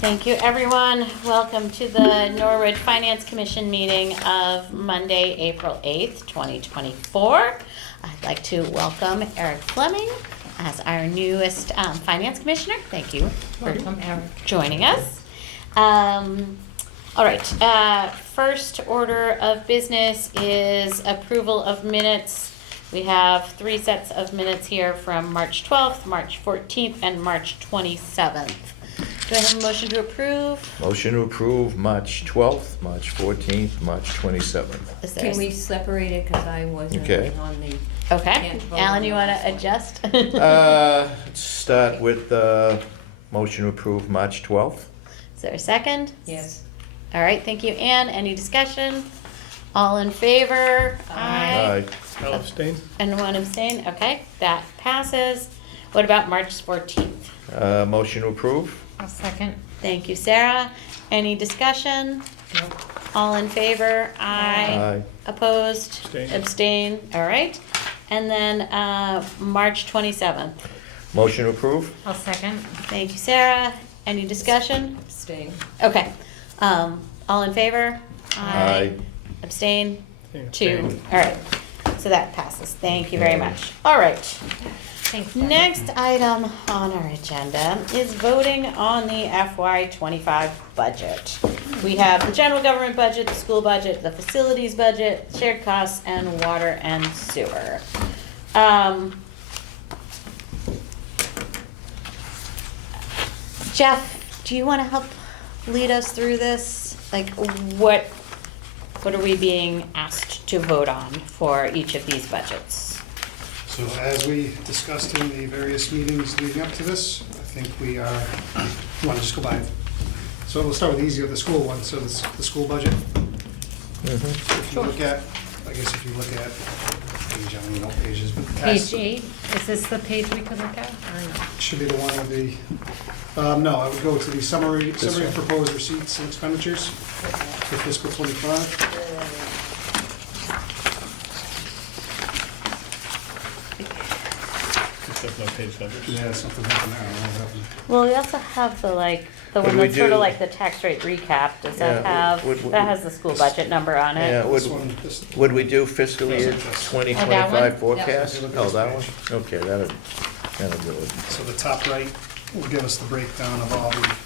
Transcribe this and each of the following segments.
Thank you, everyone. Welcome to the Norwood Finance Commission meeting of Monday, April 8th, 2024. I'd like to welcome Eric Fleming as our newest Finance Commissioner. Thank you for joining us. All right, first order of business is approval of minutes. We have 3 sets of minutes here from March 12th, March 14th, and March 27th. Do I have a motion to approve? Motion to approve March 12th, March 14th, March 27th. Is there Can we separate it, because I wasn't Okay. on the, Okay. Can't vote Alan, on you the want last to one. adjust? Let's start with motion to approve March 12th. Is there a second? yes. All right, thank you, Ann. Any discussion? All in favor? Aye. I'll abstain. And one abstain? Okay, that passes. What about March 14th? Motion to approve. I'll second. Thank you, Sarah. Any discussion? All in favor? Aye. Opposed? Abstain. Abstain, all right. And then March 27th. Motion to approve. I'll second. Thank you, Sarah. Any discussion? Abstain. Okay. All in favor? Aye. Abstain? Yeah, 2. abstain. All right. So that passes. Thank you very much. All right. Thanks. Debbie. Next item on our agenda is voting on the FY25 budget. We have the general government budget, the school budget, the facilities budget, shared costs, and water and sewer. Jeff, do you want to help lead us through this? Like, what are we being asked to vote on for each of these budgets? So as we discussed in the various meetings leading up to this, I think we are, you want to just go by? So we'll start with the easier, the school one, so the school budget. If you look at, I guess if you look at, page, I don't know what pages, but Page 8, is this the page we could look at? Or no? should be the one with the, no, I would go to the summary of one. proposed receipts and expenditures for fiscal '25. Just have no page numbers. Yeah, something happened there, I don't know what happened. Well, we also have the the Would one we that's sort do- of like the tax rate recap. Does that Yeah, have, would- that has the school budget number on it? Yeah, This would, one, this, would we do fiscal year one? 2025 forecast? Yeah. Oh, that one? Okay, that'll do it. so the top right will give us the breakdown of all the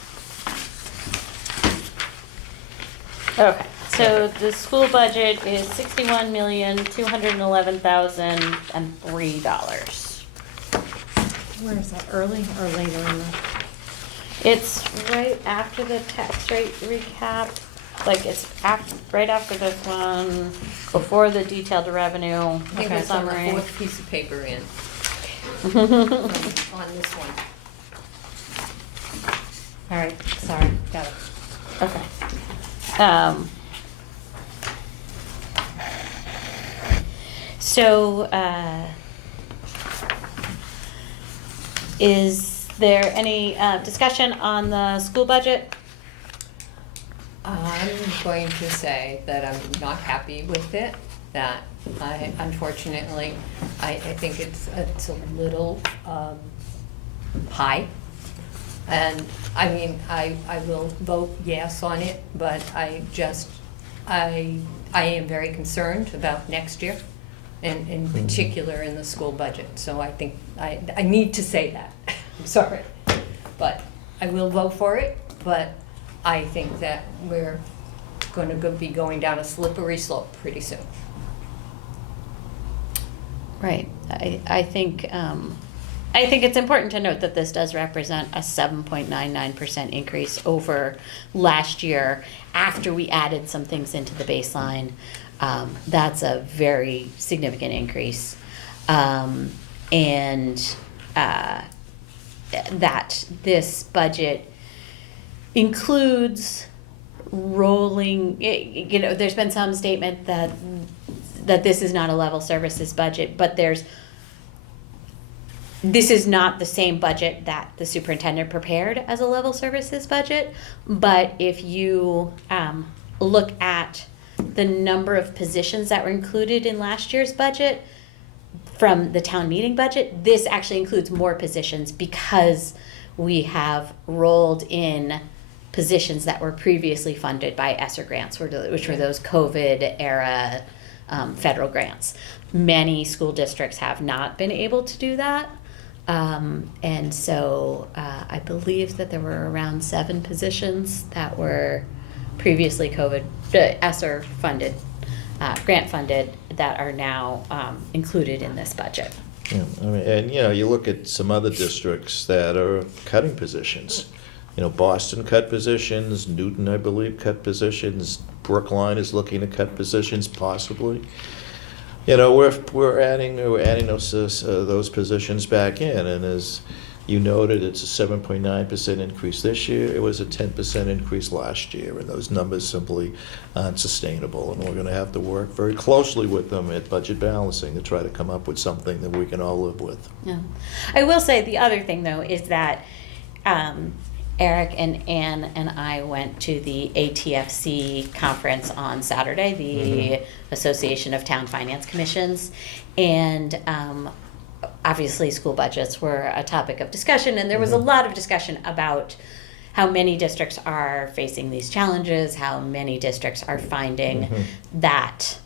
Okay, so the school budget is $61,211,003. Where is that, early or later in the? It's right after the tax rate recap, like it's right after this one, before the detailed revenue I think it's on the summary. 4th piece of paper in, on this one. All right, sorry, got it. Okay. So, is there any discussion on the school budget? I'm going to say that I'm not happy with it, that I, unfortunately, I think it's a little high. And, I mean, I will vote yes on it, but I am very concerned about next year, and in particular in the school budget. So I think, I need to say that, I'm sorry. But I will vote for it, but I think that we're going to be going down a slippery slope pretty soon. Right. I think it's important to note that this does represent a 7.99% increase over last year after we added some things into the baseline. That's a very significant increase. And that this budget includes rolling, there's been some statement that this is not a level services budget, but there's this is not the same budget that the superintendent prepared as a level services budget, but if you look at the number of positions that were included in last year's budget from the town meeting budget, this actually includes more positions because we have rolled in positions that were previously funded by ESSER grants, which were those COVID era federal grants. Many school districts have not been able to do that. And so I believe that there were around 7 positions that were previously COVID ESSER funded, grant funded, that are now included in this budget. Yeah, I mean, and you look at some other districts that are cutting positions. Boston cut positions, Newton, I believe, cut positions, Brookline is looking to cut positions, possibly. We're adding those positions back in, and as you noted, it's a 7.9% increase this year. It was a 10% increase last year, and those numbers simply aren't sustainable. And we're going to have to work very closely with them at budget balancing to try to come up with something that we can all live with. Yeah. I will say the other thing, though, is that Eric and Ann and I went to the ATFC conference on Saturday, the Association of Town Finance Commissions, and obviously school budgets were a topic of discussion, and there was a lot of discussion about how many districts are facing these challenges, how many districts are finding that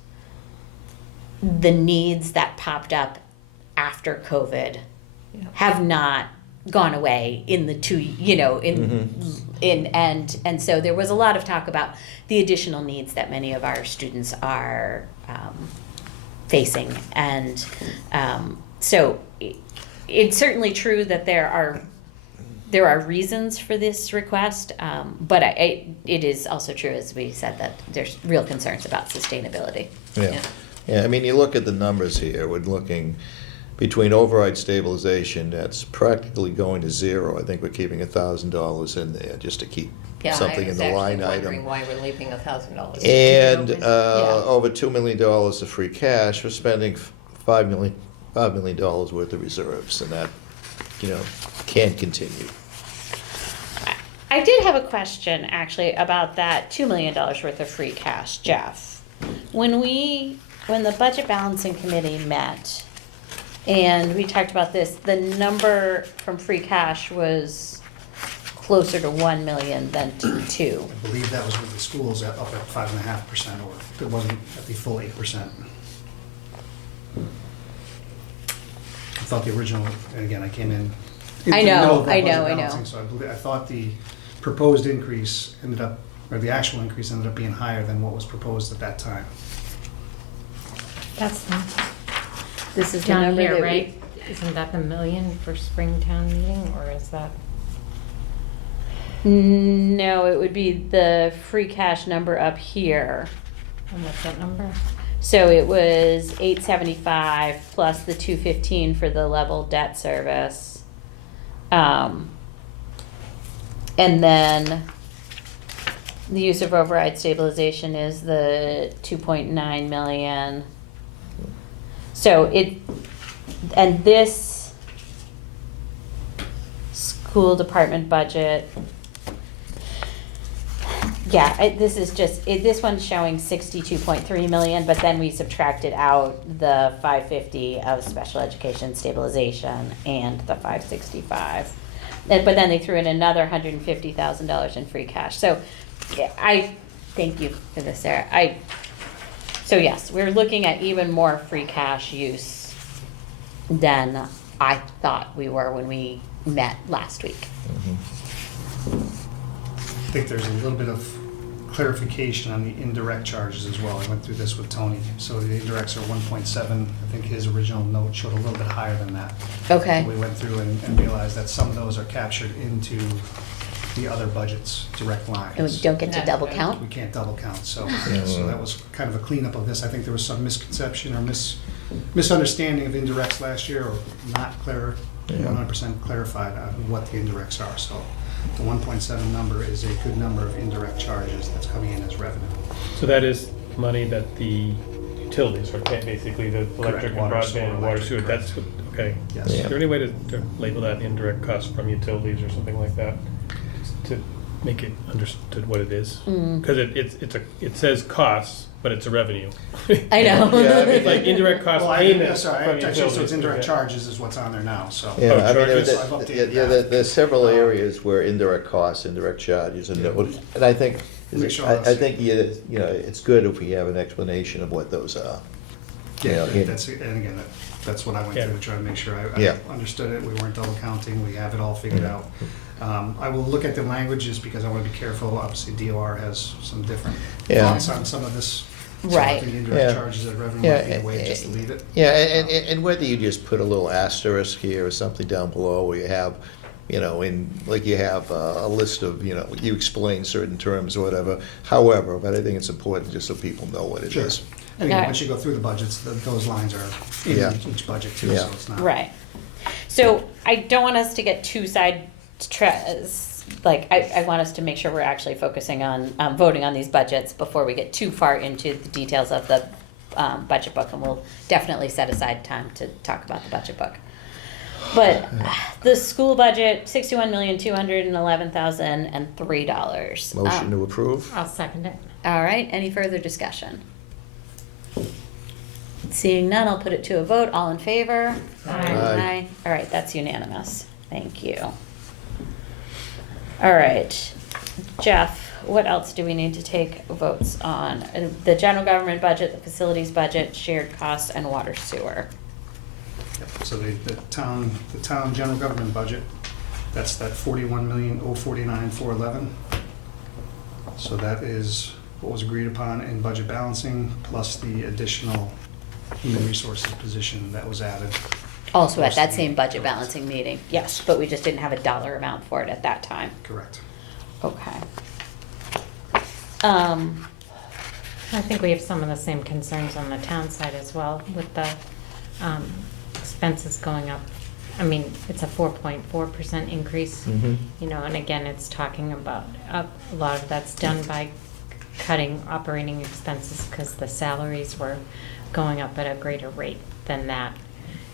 the needs that popped up after COVID have not gone away in the 2, and so there was a lot of talk about the additional needs that many of our students are facing, and so it's certainly true that there are reasons for this request, but it is also true, as we said, that there's real concerns about sustainability. Yeah. I mean, you look at the numbers here. We're looking between override stabilization, that's practically going to zero. I think we're keeping $1,000 in there just to keep something in the line item. Wondering why we're leaving $1,000. And over $2 million of free cash. We're spending $5 million worth of reserves, and that, can't continue. I did have a question, actually, about that $2 million worth of free cash, Jeff. When the Budget Balancing Committee met, and we talked about this, the number from free cash was closer to 1 million than to 2. I believe that was with the schools up at 5.5%, or it wasn't at the full 8%. I thought the original, and again, I came in. I the know, middle of that I know, budget I know. balancing, So I thought the proposed increase the actual increase ended up being higher than what was proposed at that time. That's This is the down number here, that right? Isn't that the million for spring town meeting, or is that? No, it would be the free cash number up here. And what's that number? So it was 875 plus the 215 for the level debt service. And then the use of override stabilization is the 2.9 million. So this school department budget, this one's showing 62.3 million, but then we subtracted out the 550 of special education stabilization and the 565. But then they threw in another $150,000 in free cash. So I thank you for this, Sarah. So yes, we're looking at even more free cash use than I thought we were when we met last week. I think there's a little bit of clarification on the indirect charges as well. I went through this with Tony. So the indirects are 1.7. I think his original note showed a little bit higher than that. Okay. We went through and realized that some of those are captured into the other budget's direct lines. And we don't get to double count? We can't double count, so that was kind of a cleanup of this. I think there was some misconception or misunderstanding of indirects last year, or not 100% clarified on what the indirects are. So the 1.7 number is a good number of indirect charges that's coming in as revenue. So that is money that the utilities are paying, basically the electric and Water, broadband, sewer, water, electric, sewer, correct. that's what, Okay. Yes. Is Yeah. there any way to label that indirect cost from utilities or something like that? To make it understood what it is? Mm. Because it says costs, but it's a revenue. I know. Yeah, I mean, It's like indirect cost Well, payment sorry, from actually, so it's utilities. indirect charges is what's on there now, so. Yeah, Oh, I mean, charges? I've updated yeah, that. there's several areas where indirect costs, indirect charges, and I think, Make sure I that's- think, you know, it's good if we have an explanation of what those are. Yeah, Yeah. that's, and again, that's what I went Yeah. through to try to make sure Yeah. I understood it, we weren't double counting, we have it all figured out. I will look at the languages because I want to be careful, obviously DOR has some different Yeah. thoughts on some of this. So Right. I think indirect Yeah. charges of revenue Yeah, might be a way just to leave it. Yeah, and whether you just put a little asterisk here or something down below, where you have, you know, like you have a list of, you know, you explain certain terms or whatever. However, but I think it's important just so people know what it Sure. is. And again, Alright. once you go through the budgets, those lines are in Yeah. each budget too, Yeah. so it's not. Right. So I don't want us to get too like, I want us to make sure we're actually focusing on voting on these budgets before we get too far into the details of the budget book, and we'll definitely set aside time to talk about the budget book. But the school budget, $61,211,003. Motion to approve? I'll second it. All right, any further discussion? Seeing none, I'll put it to a vote. All in favor? Aye. All right, that's unanimous. Thank you. All right, Jeff, what else do we need to take votes on? The general government budget, the facilities budget, shared costs, and water sewer. Yep. So the town general government budget, that's that 41,049,411. So that is what was agreed upon in budget balancing, plus the additional human resources position that was added. Also at that same budget balancing meeting, yes, but we just didn't have a dollar amount for it at that time. Correct. Okay. I think we have some of the same concerns on the town side as well with the expenses going up. I mean, it's a 4.4% increase, Mhm. you know, and again, it's talking about a lot of that's done by cutting operating expenses because the salaries were going up at a greater rate than that.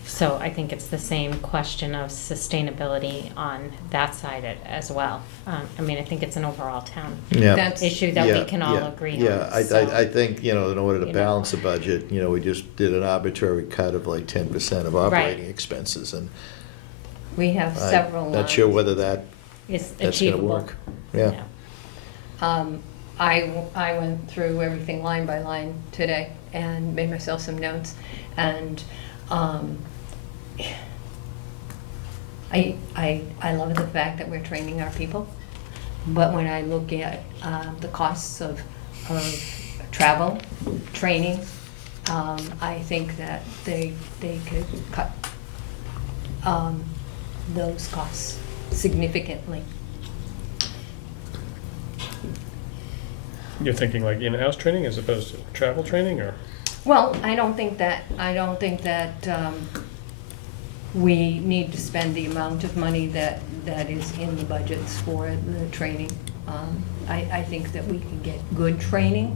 So I think it's the same question of sustainability on that side as well. I mean, I think it's an overall town Yeah. That's- issue that we Yeah, can all yeah, agree Yeah, on. So, I think, you know, in order to you know. balance the budget, you know, we just did an arbitrary cut of like 10% of operating Right. expenses, and We have several I'm not sure lines. whether that's It's gonna achievable. work. Yeah. I went through everything line by line today and made myself some notes. And I love the fact that we're training our people. But when I look at the costs of travel, training, I think that they could cut those costs significantly. You're thinking like in-house training as opposed to travel training, or? Well, I don't think that we need to spend the amount of money that is in the budgets for the training. I think that we can get good training,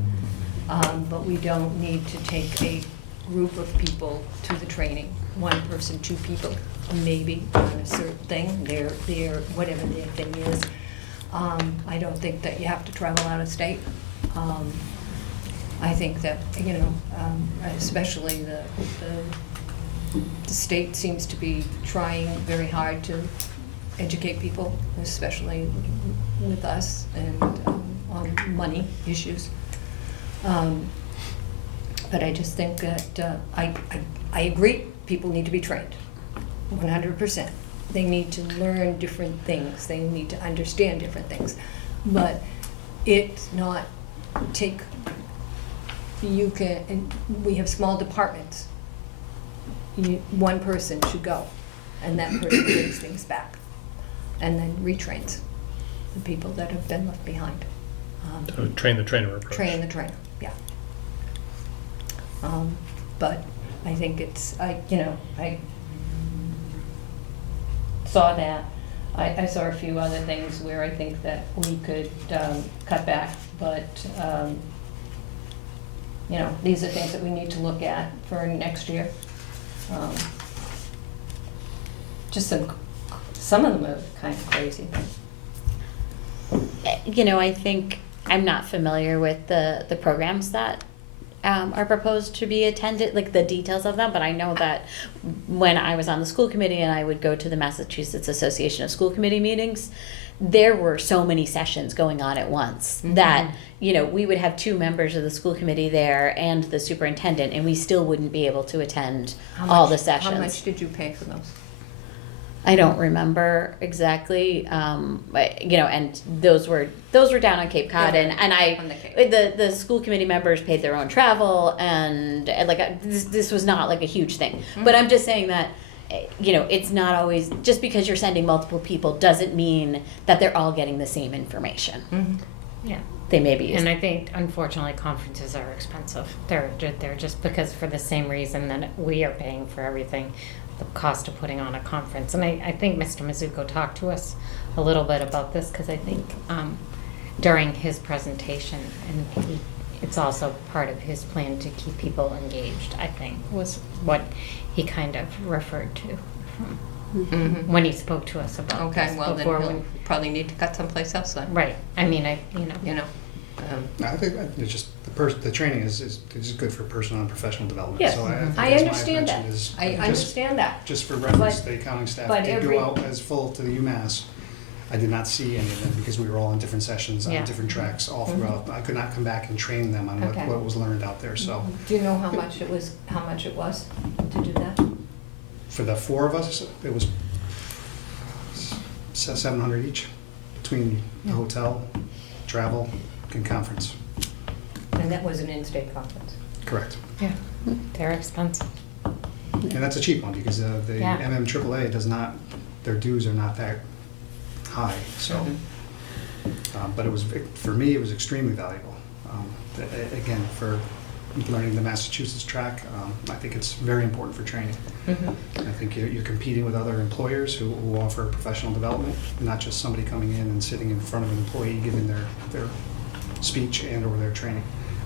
but we don't need to take a group of people to the training. One person, two people, maybe on a certain thing, their whatever their thing is. I don't think that you have to travel out of state. I think that, you know, especially the state seems to be trying very hard to educate people, especially with us and on money issues. But I just think that I agree, people need to be trained, 100%. They need to learn different things. They need to understand different things. But it's not we have small departments. One person should go, and that person brings things back, and then retrains the people that have been left behind. Train the trainer approach. Train the trainer, yeah. But I think I saw that. I saw a few other things where I think that we could cut back, but, you know, these are things that we need to look at for next year. just some of them are kind of crazy. You know, I think I'm not familiar with the programs that are proposed to be attended, like the details of them, but I know that when I was on the school committee and I would go to the Massachusetts Association of School Committee meetings, there were so many sessions going on at once that, you know, we would have 2 members of the school committee there and the superintendent, and we still wouldn't be able to attend all the sessions. How much did you pay for those? I don't remember exactly, but, you know, and those were down on Cape Cod, Yeah, and on the Cape. the school committee members paid their own travel, and like this was not like a huge thing. But I'm just saying that, you know, it's not always just because you're sending multiple people doesn't mean that they're all getting the same information. Yeah. They may be. And I think, unfortunately, conferences are expensive. They're just because for the same reason that we are paying for everything, the cost of putting on a conference. And I think Mr. Mizuko talked to us a little bit about this because I think during his presentation, and it's also part of his plan to keep people engaged, I think, was what he kind of referred to when he spoke to us about Okay, this well, then before. he'll probably need to cut someplace else then. Right. I mean, You know, I think it's just, the training is good for personal and professional development. Yes, So think I as Maya understand that. mentioned is I just- understand that. Just for reference, But- the accounting staff but did every- go out as full to the UMass. I did not see any of them because we were all in different sessions, on Yeah. different tracks all throughout. I could not come back and train them on Okay. what was learned out there, so. Do you know how much it was to do that? For the 4 of us, it was 700 each between the hotel, travel, and conference. And that was an in-state conference. Correct. yeah, they're expensive. And that's a cheap one because the Yeah. MMAAA does not, their dues are not that high, so. But it was, for me, it was extremely valuable. Again, for learning the Massachusetts track, I think it's very important for training. I think you're competing with other employers who offer professional development, not just somebody coming in and sitting in front of an employee giving their speech and or their training.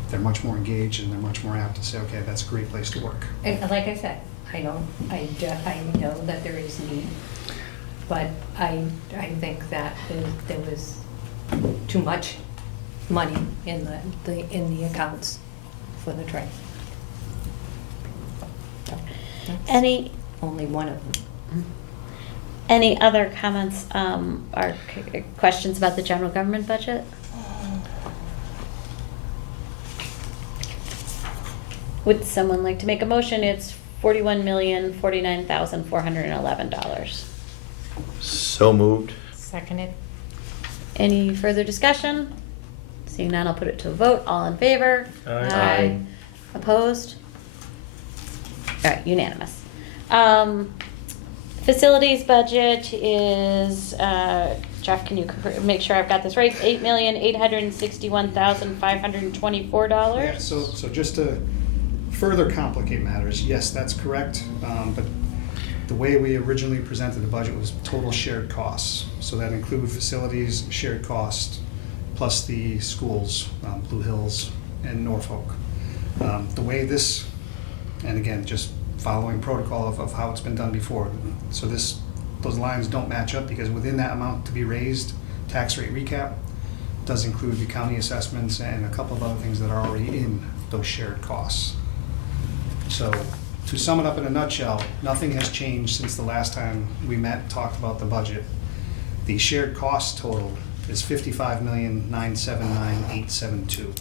They're much more engaged and they're much more apt to say, okay, that's a great place to work. And like I said, I know that there is need, but I think that there was too much money in the accounts for the training. Any Only one of them. Any other comments or questions about the general government budget? Would someone like to make a motion? It's $41,049,411. So moved. Seconded. Any further discussion? Seeing none, I'll put it to a vote. All in favor? Aye. Aye. Opposed? All right, unanimous. Facilities budget is, Jeff, can you make sure I've got this right? $8,861,524. Yeah, so just to further complicate matters, yes, that's correct. But the way we originally presented the budget was total shared costs. So that included facilities, shared costs, plus the schools, Blue Hills and Norfolk. The way this, and again, just following protocol of how it's been done before. So those lines don't match up because within that amount to be raised, tax rate recap does include the county assessments and a couple of other things that are already in those shared costs. So to sum it up in a nutshell, nothing has changed since the last time we met and talked about the budget. The shared cost total is $55,979,872.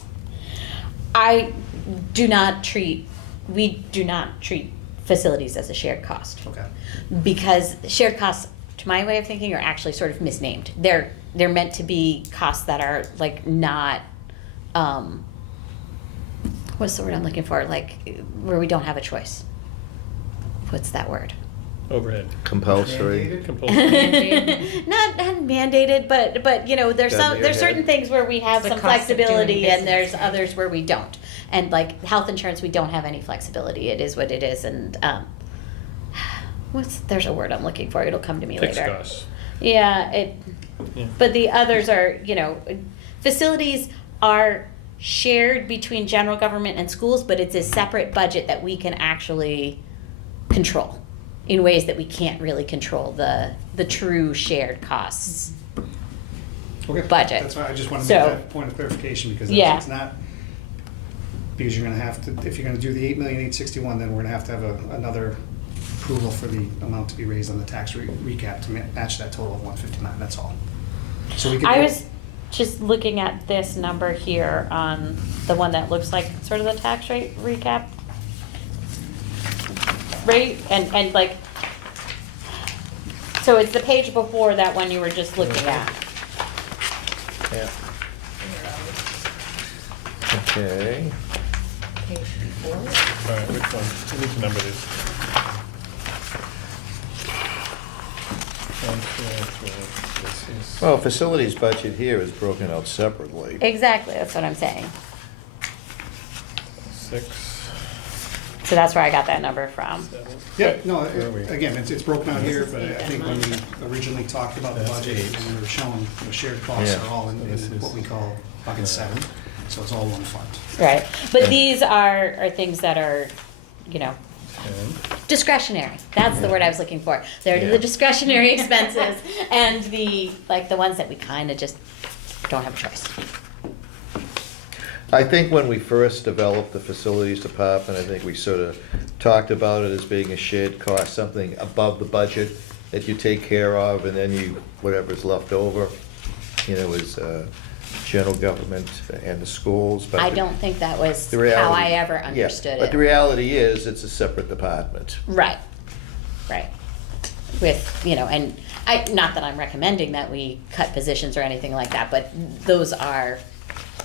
We do not treat facilities as a shared cost. Okay. Because shared costs, to my way of thinking, are actually sort of misnamed. They're meant to be costs that are like not, what's the word I'm looking for? Like where we don't have a choice. What's that word? Overhead. Compulsory. Mandated. not mandated, but you know, there's Gun to your there's certain head. things where we have The some cost of doing flexibility, and business, there's right? others where we don't. And like health insurance, we don't have any flexibility. It is what it is, and there's a word I'm looking for. It'll come to me Fixed later. costs. Yeah, Yeah. but the others are, you know, facilities are shared between general government and schools, but it's a separate budget that we can actually control. in ways that we can't really control the true shared costs. Okay. Budget. That's why I just want to So- make that point of clarification, because Yeah. it's not, because you're gonna have to, if you're gonna do the 8,861,000, then we're gonna have another approval for the amount to be raised on the tax recap to match that total of 159, that's all. So we could. I do- was just looking at this number here on the one that looks like sort of the tax rate recap rate, and like, so it's the page before that one you were just looking at. Yeah. Okay. Page 4. All right, which one? I need to number these. 1, 2, 3, this is- Well, facilities budget here is broken out separately. Exactly, that's what I'm saying. 6, So that's where I got that number from. 7. Yeah, no, Where are we? again, it's broken out here, but I This is think when we originally talked about the That's budget, 8. and we were showing the shared costs Yeah. are all in So this is- what we call bucket 7, so it's all one fund. Right, but Yeah. these are things that are, you know, 10. discretionary. That's the word I was looking for. They're Yeah. the discretionary expenses and the ones that we kind of just don't have a choice. I think when we first developed the facilities department, I think we sort of talked about it as being a shared cost, something above the budget that you take care of, and then you, whatever's left over, you know, is general government and the schools. But I the- don't think that was the how reality- I ever yeah, understood But the it. reality is, it's a separate department. Right, right. With, you know, and not that I'm recommending that we cut positions or anything like that, but those are,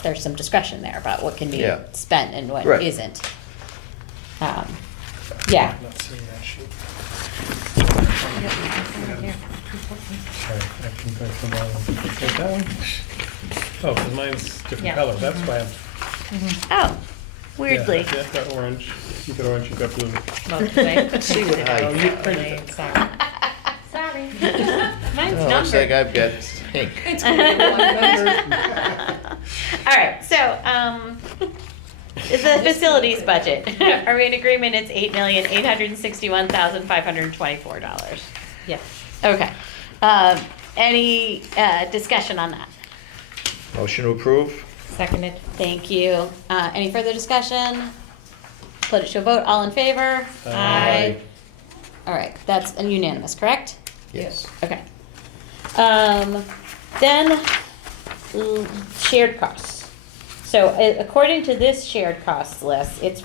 there's some discretion there about what can be Yeah. spent and what Right. isn't. Yeah, Not seeing that sheet. Sorry, I can go from all of them. Take that one. Oh, because mine's different Yeah. color, that's why I'm. oh, weirdly. Yeah, I've got orange, you've got orange, you've got blue. She would hide Oh, you printed it. Sorry. Sorry. Mine's Oh, looks like numbered. I've got pink. It's going to be one number. All right, so, the facilities budget. Are we in agreement? It's $8,861,524. Yes. Okay. Any discussion on that? Motion to approve? Seconded. Thank you. Any further discussion? Put it to a vote. All in favor? Aye. All right, that's unanimous, correct? Yes. Okay. Then, shared costs. So according to this shared costs list, it's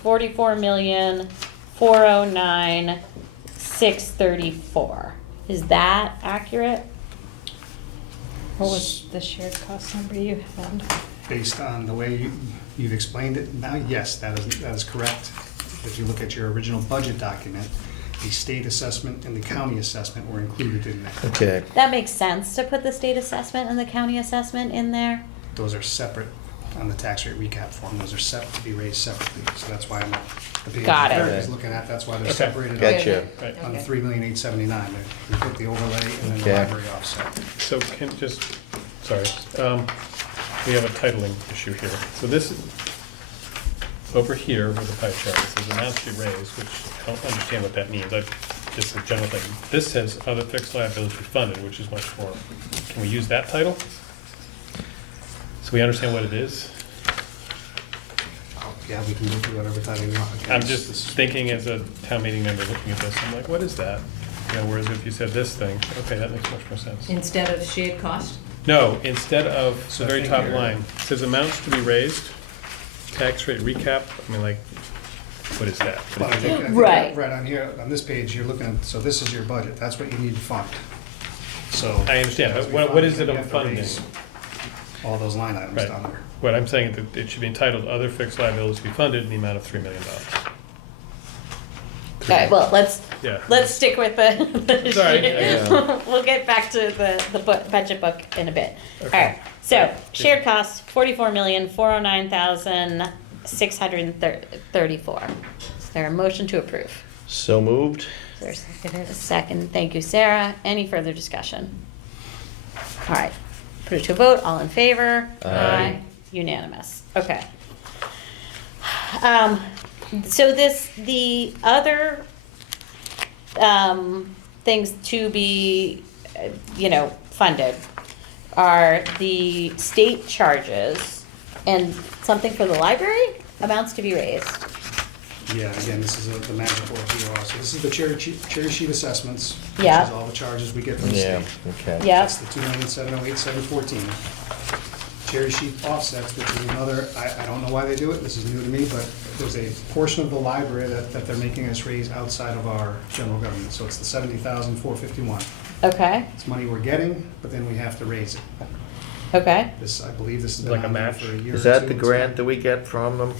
44,409,634. Is that accurate? What was the shared cost number you had? Based on the way you've explained it now, yes, that is correct. If you look at your original budget document, the state assessment and the county assessment were included in that. Okay. That makes sense to put the state assessment and the county assessment in there. Those are separate on the tax rate recap form. Those are set to be raised separately. So that's why the page Got it. Eric is looking at, that's why they're Okay. separated Gotcha. out Right. on the Okay. 3,879,000. We put the overlay and then the Okay. library offset. So can just, sorry, we have a titling issue here. So this, over here with the pie chart, it says amounts to be raised, which I don't understand what that means. Just a general thing. This says other fixed liabilities be funded, which is much more, can we use that title? So we understand what it is? Yeah, we can go through whatever time you want. I'm just thinking as a town meeting member looking at this, I'm like, what is that? You know, whereas if you said this thing, okay, that makes much more sense. Instead of shared cost? No, instead of So the I very think top you're- line, it says amounts to be raised, tax rate recap, I mean, like, what is that? But I think Right. right on here, on this page, you're looking at, so this is your budget. That's what you need to fund. So. I understand, as but we what is fund, it you I'm have to funding? raise all those line items Right. down there. What I'm saying, that it should be entitled other fixed liabilities to be funded in the amount of $3 million. All right, well, let's Yeah. stick with the Sorry, yeah. We'll get back to the budget book in a bit. All Okay. right, so shared costs, 44,409,634. Is there a motion to approve? So moved? Is there a second? Thank you, Sarah. Any further discussion? All right, put it to a vote. All in favor? Aye. Unanimous. Okay. So the other things to be, funded are the state charges and something for the library amounts to be raised. Yeah, again, this is the magic word here also. This is the cherry sheet assessments. Yeah. Which is all the charges we get from the Yeah, state. okay. Yep. That's the 2,708,714. Cherry sheet offsets, which is another, I don't know why they do it, this is new to me, but there's a portion of the library that they're making us raise outside of our general government. So it's the 70,451. Okay, It's money we're getting, but then we have to raise it. okay, I believe this has been Like a on there match? for a year or two. Is that the It's grant not- that we get from them?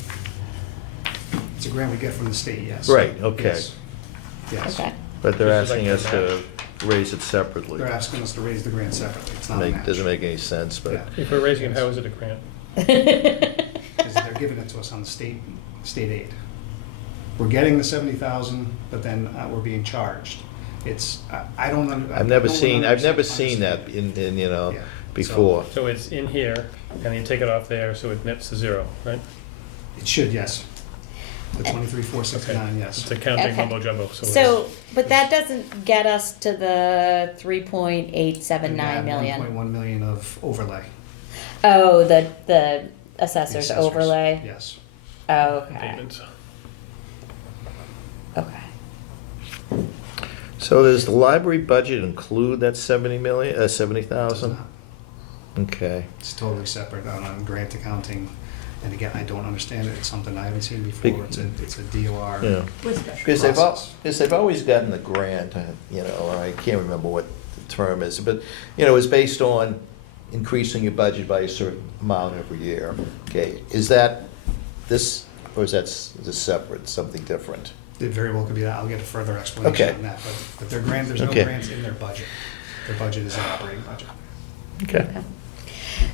It's a grant we get from the state, yes. Right, okay. Yes. Yes. okay. But they're This is asking like us a to raise it separately. They're asking us to raise the grant separately. It's not a match. Doesn't make any sense, but, Yeah. If we're raising it, how is it a grant? Because they're giving it to us on the state aid. We're getting the 70,000, but then we're being charged. It's, I don't under. I've never no one seen that understands in, Yeah, so- before. So it's in here, and you take it off there, so it nets to zero, right? It should, yes. The 23,469, Okay. yes. It's accounting Okay. mumbo jumbo, so. So, but that doesn't get us to the And we 3.879 have million. 1.1 million of overlay. Oh, the The assessor's assessors, overlay? Yes. Oh, okay, Abatements. okay. So does the library budget include that 70,000? Does not. Okay. It's totally separate on grant accounting. And again, I don't understand it. It's something I haven't seen before. It's a DOR. Yeah. With special. Because they've always gotten the grant, or I can't remember what the term is, but, it's based on increasing your budget by a certain amount every year. Okay, is that this, or is that this separate, something different? It very well could be that. I'll get a further explanation Okay. on that. But their grant, there's no Okay. grants in their budget. Their budget is an operating budget. Okay.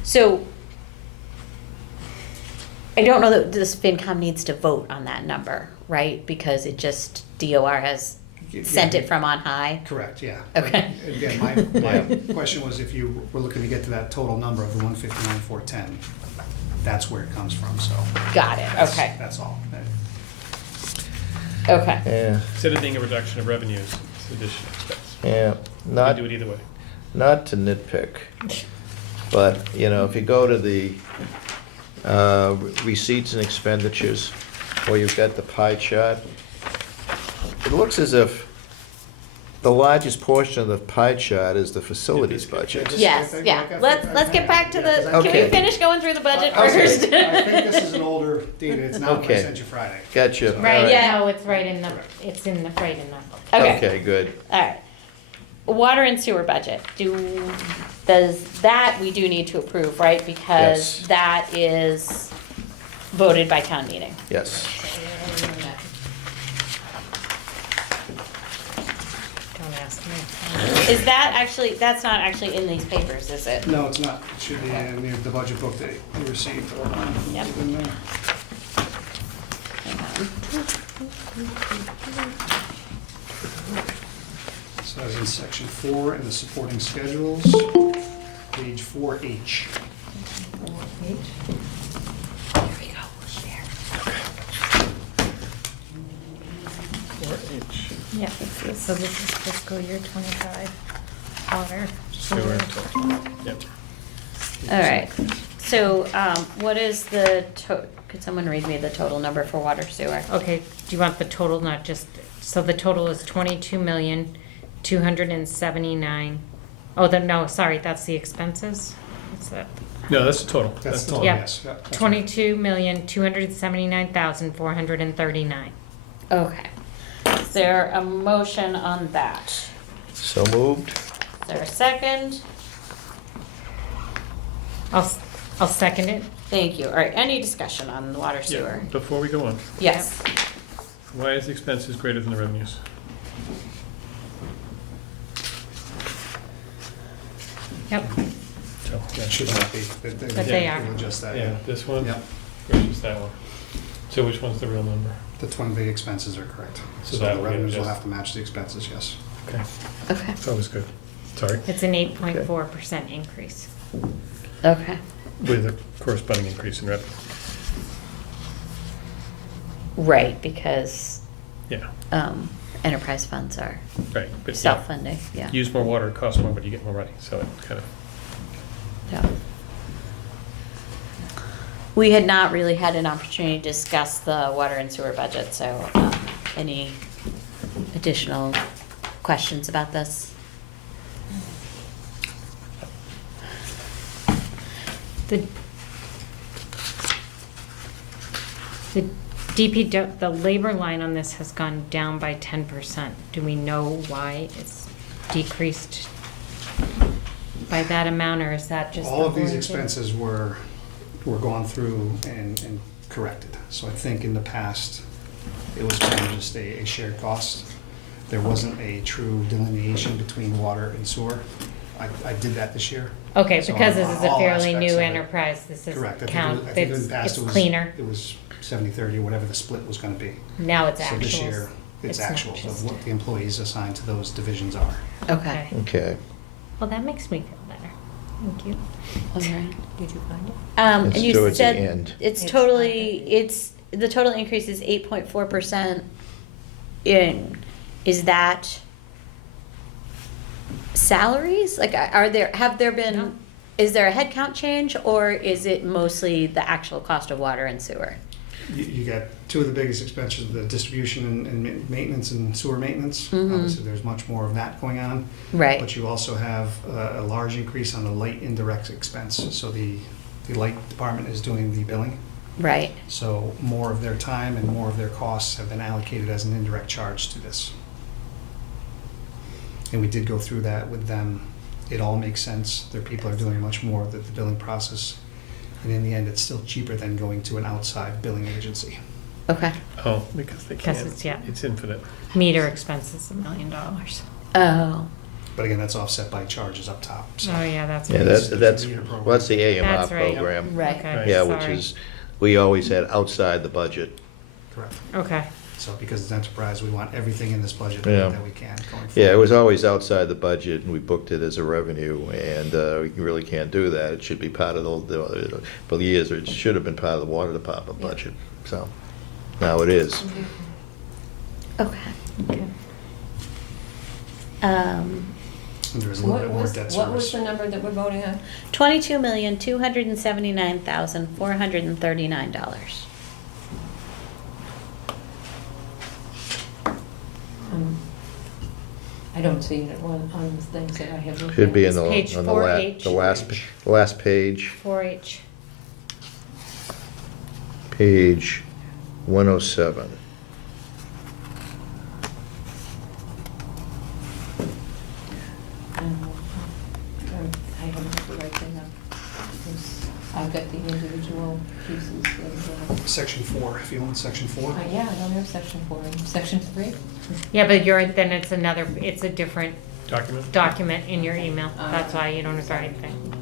So, I don't know that this FinCom needs to vote on that number, right? Because it just, DOR has sent it from on high? Correct, yeah. Okay. But again, my question was if you were looking to get to that total number of the 159,410, that's where it comes from, so. Got it, that's- okay, That's all. okay. Yeah, Instead of being a reduction of revenues, it's addition of expense. yeah, You not, can do it either way. not to nitpick, but, if you go to the receipts and expenditures, where you've got the pie chart, it looks as if the largest portion of the pie chart is the facilities budget. Yes, yeah, let's get back to the, can we Okay. finish going through the budget I'll say, first? I think this is an older data. It's not what I Okay. sent you Friday. Gotcha. Right, All yeah. No, it's right in the, it's in the, right in the. Okay, Okay, good. all right. Water and sewer budget, we do need to approve, right? Because Yes. that is voted by town meeting. Yes. Don't ask me. Is that actually, that's not actually in these papers, is it? No, it's not. It should be in the budget book that you received. Hold on. Yep. It's in there. So it's in section 4 in the supporting schedules, page 4H. Here we go, there. Yeah, so this is fiscal year 25, water, Sewer, sewer. total. Yep. All right, so, what is the could someone read me the total number for water sewer? Okay, do you want the total, not just, so the total is 22,279,000. Oh, no, sorry, that's the expenses? What's that? No, that's the total. That's the the total, Yeah. yes. Yeah, that's right. 22,279,439. Okay, is there a motion on that? So moved? Is there a second? I'll second it. Thank you, all right, any discussion on the water Yeah, sewer? before we go on, Yes, why is the expenses greater than the revenues? Yep, So, yeah. It should not be. But they are. We'll adjust that, Yeah, yeah. this one Yeah. versus that one. So which one's the real number? The expenses are correct. So So that the will be revenues will adjusted. have to match the expenses, yes. Okay, okay, it's always good. Sorry, it's an 8.4% increase. okay. with a corresponding increase in revenue. Right, because, Yeah, enterprise funds are Right, but yeah, self-funding, yeah. use more water, it costs more, but you get more money, so it kind of, Yeah. We had not really had an opportunity to discuss the water and sewer budget, so any additional questions about this? The the labor line on this has gone down by 10%. Do we know why it's decreased by that amount, or is that just? All of the these whole- expenses were gone through and corrected. So I think in the past, it was kind of just a shared cost. There wasn't a true delineation between water and sewer. I did that this year. Okay, So because on- this on is a all fairly aspects new of it. enterprise, this is Correct. count, I think in it's the past, cleaner. it was 70/30, whatever the split was gonna be. Now it's So this actuals. year, it's not actual just- of what the employees assigned to those divisions are. Okay. Okay. Well, that makes me feel better. Thank you. All right. Did you find it? And It's you towards the said end. it's It's totally, not- it's, the total increase is 8.4% in, is that salaries? Like, have there No. been, is there a headcount change, or is it mostly the actual cost of water and sewer? You got two of the biggest expenses, the distribution and maintenance and sewer maintenance. Mhm. Obviously, there's much more of that going on. Right, But you also have a large increase on the light indirect expense. So the light department is doing the billing. right. So more of their time and more of their costs have been allocated as an indirect charge to this. And we did go through that with them. It all makes sense. Their people are doing much more of the billing process. And in the end, it's still cheaper than going to an outside billing agency. Okay. oh, because they can't. Because it's, yeah. It's infinite. Meter expense is $1 million. Oh, But again, that's offset by charges up top. So Oh, yeah, that's. Yeah, right. that's, Meter program. well, that's the AMR That's right. program. right. Okay, Yeah, which sorry. is, we always had outside the budget. Correct. Okay, So because it's enterprise, we want everything in this budget Yeah. that we can going forward. Yeah, it was always outside the budget, and we booked it as a revenue, and we really can't do that. It should be part of for the years, it should have been part of the water department budget, so now it is. Okay. okay. And there's a little bit more debt What was service. the number that we're voting on? $22,279,439. I don't see it on the things that I have looked at. Should be in Page on 4H. the last page, 4H. page 107. I don't have the right thing up. I've got the individual pieces of, Section 4, if you want section 4. yeah, I don't have section 4. Section 3? Yeah, but then it's a different Document? document in your email. That's why you don't have anything.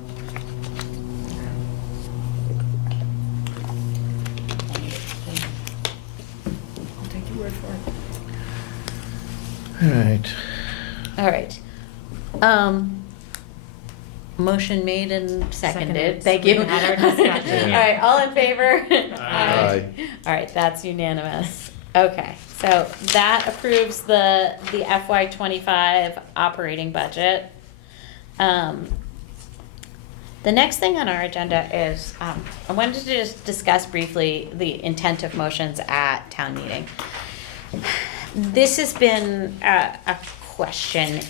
I'll take your word for it. All right. All right. Motion made and seconded. Seconded. Thank you. We had our discussion, All yeah. right, all in favor? Aye. All right, that's unanimous. Okay, so that approves the FY '25 operating budget. The next thing on our agenda is, I wanted to just discuss briefly the intent of motions at town meeting. This has been a question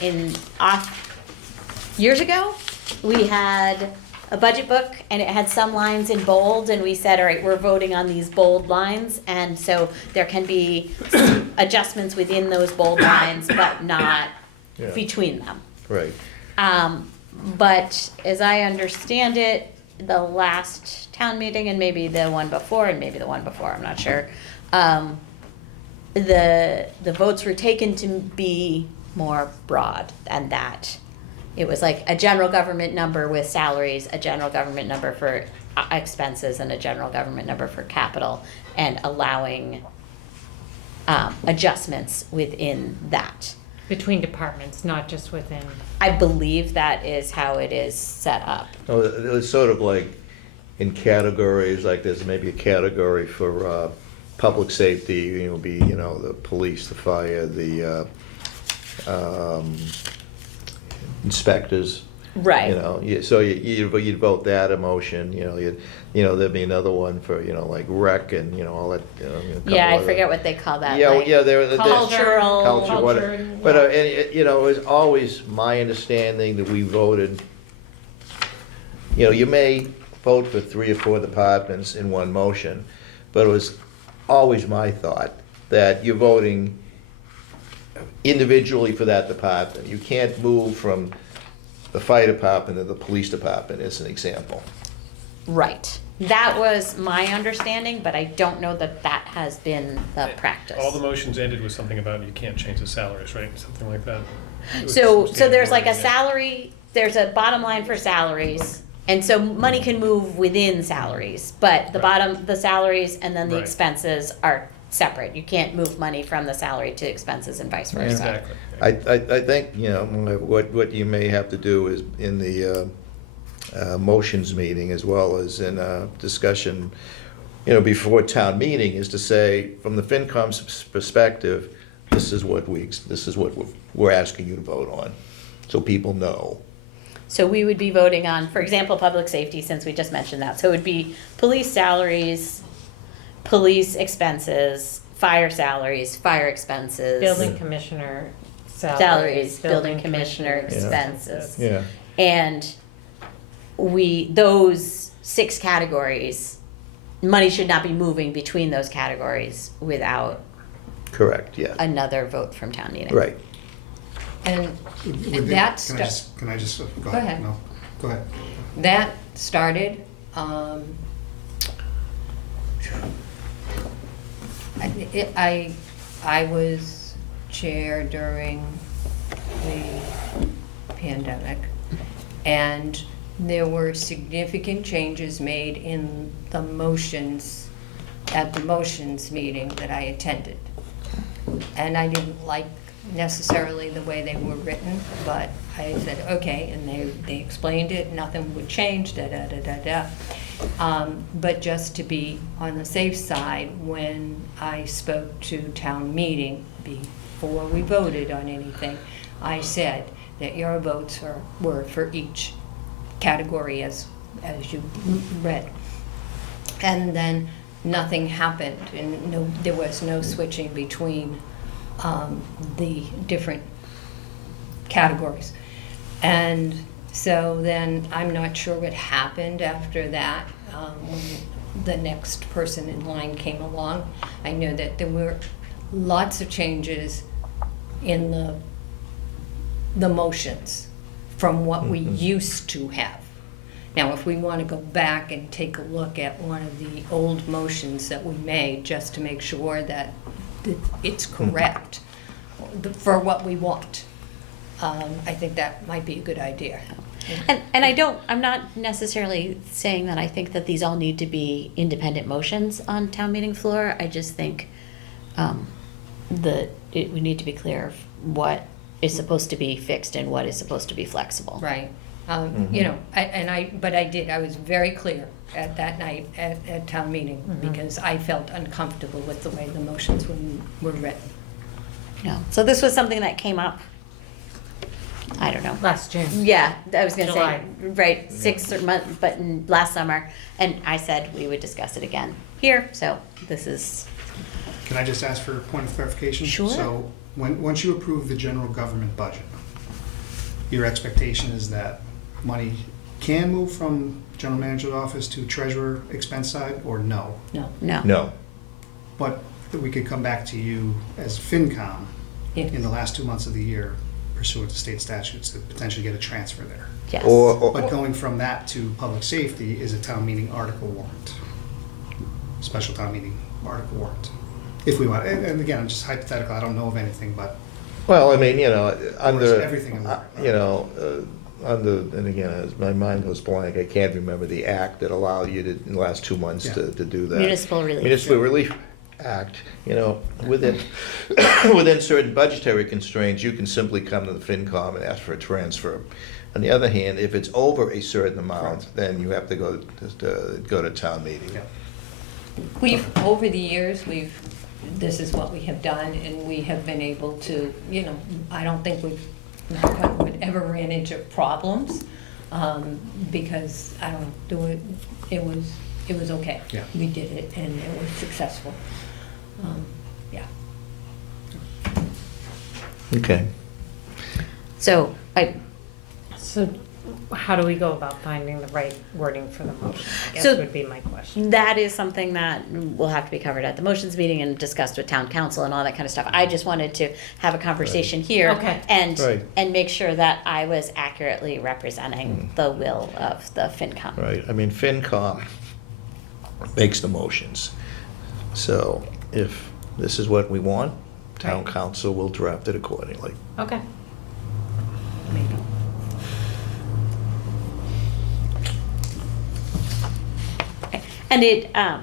years ago. We had a budget book and it had some lines in bold, and we said, all right, we're voting on these bold lines, and so there can be adjustments within those bold lines, but not Yeah. between them. Right. But as I understand it, the last town meeting and maybe the one before and maybe the one before, I'm not sure, the votes were taken to be more broad than that. It was like a general government number with salaries, a general government number for expenses, and a general government number for capital, and allowing adjustments within that. Between departments, not just within. I believe that is how it is set up. No, it was sort of like in categories, like there's maybe a category for public safety, be, the police, the fire, the inspectors. Right. So you'd vote that a motion, there'd be another one for, like rec and, all that. A couple Yeah, I other- forget what they call that. Yeah, like they're cultural. culture, what, and- but, it was always my understanding that we voted, you may vote for 3 or 4 departments in one motion, but it was always my thought that you're voting individually for that department. You can't move from the fire department to the police department, as an example. Right. That was my understanding, but I don't know that that has been the practice. All the motions ended with something about you can't change the salaries, right? Something like that. It was So standard there's like a wording, yeah. salary, there's a bottom line for salaries, and so money can move within salaries, but the Right. the salaries and then the Right. expenses are separate. You can't move money from the salary to expenses and vice versa. Exactly. I think, what you may have to do is in the motions meeting as well as in a discussion, before town meeting, is to say, from the FinCom's perspective, this is what we're asking you to vote on, so people know. So we would be voting on, for example, public safety, since we just mentioned that. So it would be police salaries, police expenses, fire salaries, fire expenses. Building commissioner Salaries, building commissioner expenses. Yeah. And those 6 categories, money should not be moving between those categories without Correct, yeah. another vote from town meeting. Right. And Would they- that Can I just, go Go ahead. ahead. No, go ahead. That started, I was chair during the pandemic, and there were significant changes made in the motions, at the motions meeting that I attended. And I didn't like necessarily the way they were written, but I said, okay, and they explained it, nothing would change, da-da-da-da-da. But just to be on the safe side, when I spoke to town meeting before we voted on anything, I said that your votes were for each category as you read. And then nothing happened, and there was no switching between the different categories. And so then I'm not sure what happened after that, when the next person in line came along. I know that there were lots of changes in the motions from what we used to have. Now, if we want to go back and take a look at one of the old motions that we made, just to make sure that it's correct for what we want, I think that might be a good idea. And I'm not necessarily saying that I think that these all need to be independent motions on town meeting floor. I just think we need to be clear of what is supposed to be fixed and what is supposed to be flexible. Right. But I was very clear at that night at town meeting, because I felt uncomfortable with the way the motions were written. Yeah. So this was something that came up, I don't know. Last June. Yeah, I was gonna July. say, right, 6 month, but last summer, and I said we would discuss it again here, so this is, Can I just ask for a point of clarification? Sure. So, once you approve the general government budget, your expectation is that money can move from general manager's office to treasurer expense side, or no? No. no. No. But that we could come back to you as FinCom Yes. in the last 2 months of the year pursuant to state statutes to potentially get a transfer there. Yes. But going from that to public safety is a town meeting article warrant. Special town meeting article warrant. If we want, and again, I'm just hypothetical, I don't know of anything, but Well, I mean, under, everything in the- and again, as my mind goes blank, I can't remember the act that allowed you to, in the last 2 months, Yeah. to do that. Municipal relief. Municipal Relief Act, within, within certain budgetary constraints, you can simply come to the FinCom and ask for a transfer. On the other hand, if it's over a certain amount, then you have to go to town meeting. Yeah. over the years, this is what we have done, and we have been able to, I don't think we've, knock on wood, ever ran into problems, because, I don't know, it was okay. Yeah. We did it, and it was successful. Yeah. Okay. So, So how do we go about finding the right wording for the motion, I guess So- would be my question. that is something that will have to be covered at the motions meeting and discussed with town council and all that kind of stuff. I just wanted to have a conversation here Okay. and Right. and make sure that I was accurately representing the will of the FinCom. Right, I mean, FinCom makes the motions. So if this is what we want, town Right. council will draft it accordingly. Okay. Maybe. And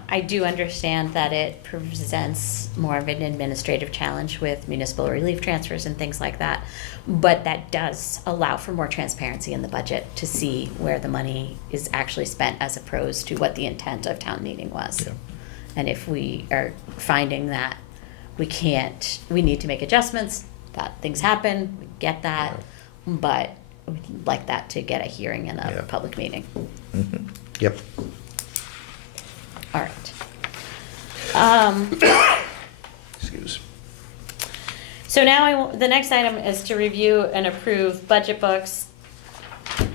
I do understand that it presents more of an administrative challenge with municipal relief transfers and things like that. But that does allow for more transparency in the budget to see where the money is actually spent as opposed to what the intent of town meeting was. Yeah. And if we are finding that we need to make adjustments, that things happen, we get that. But we'd like that to get a hearing in a Yeah. public meeting. Mhm. Yep. All right. Excuse. So now the next item is to review and approve budget books.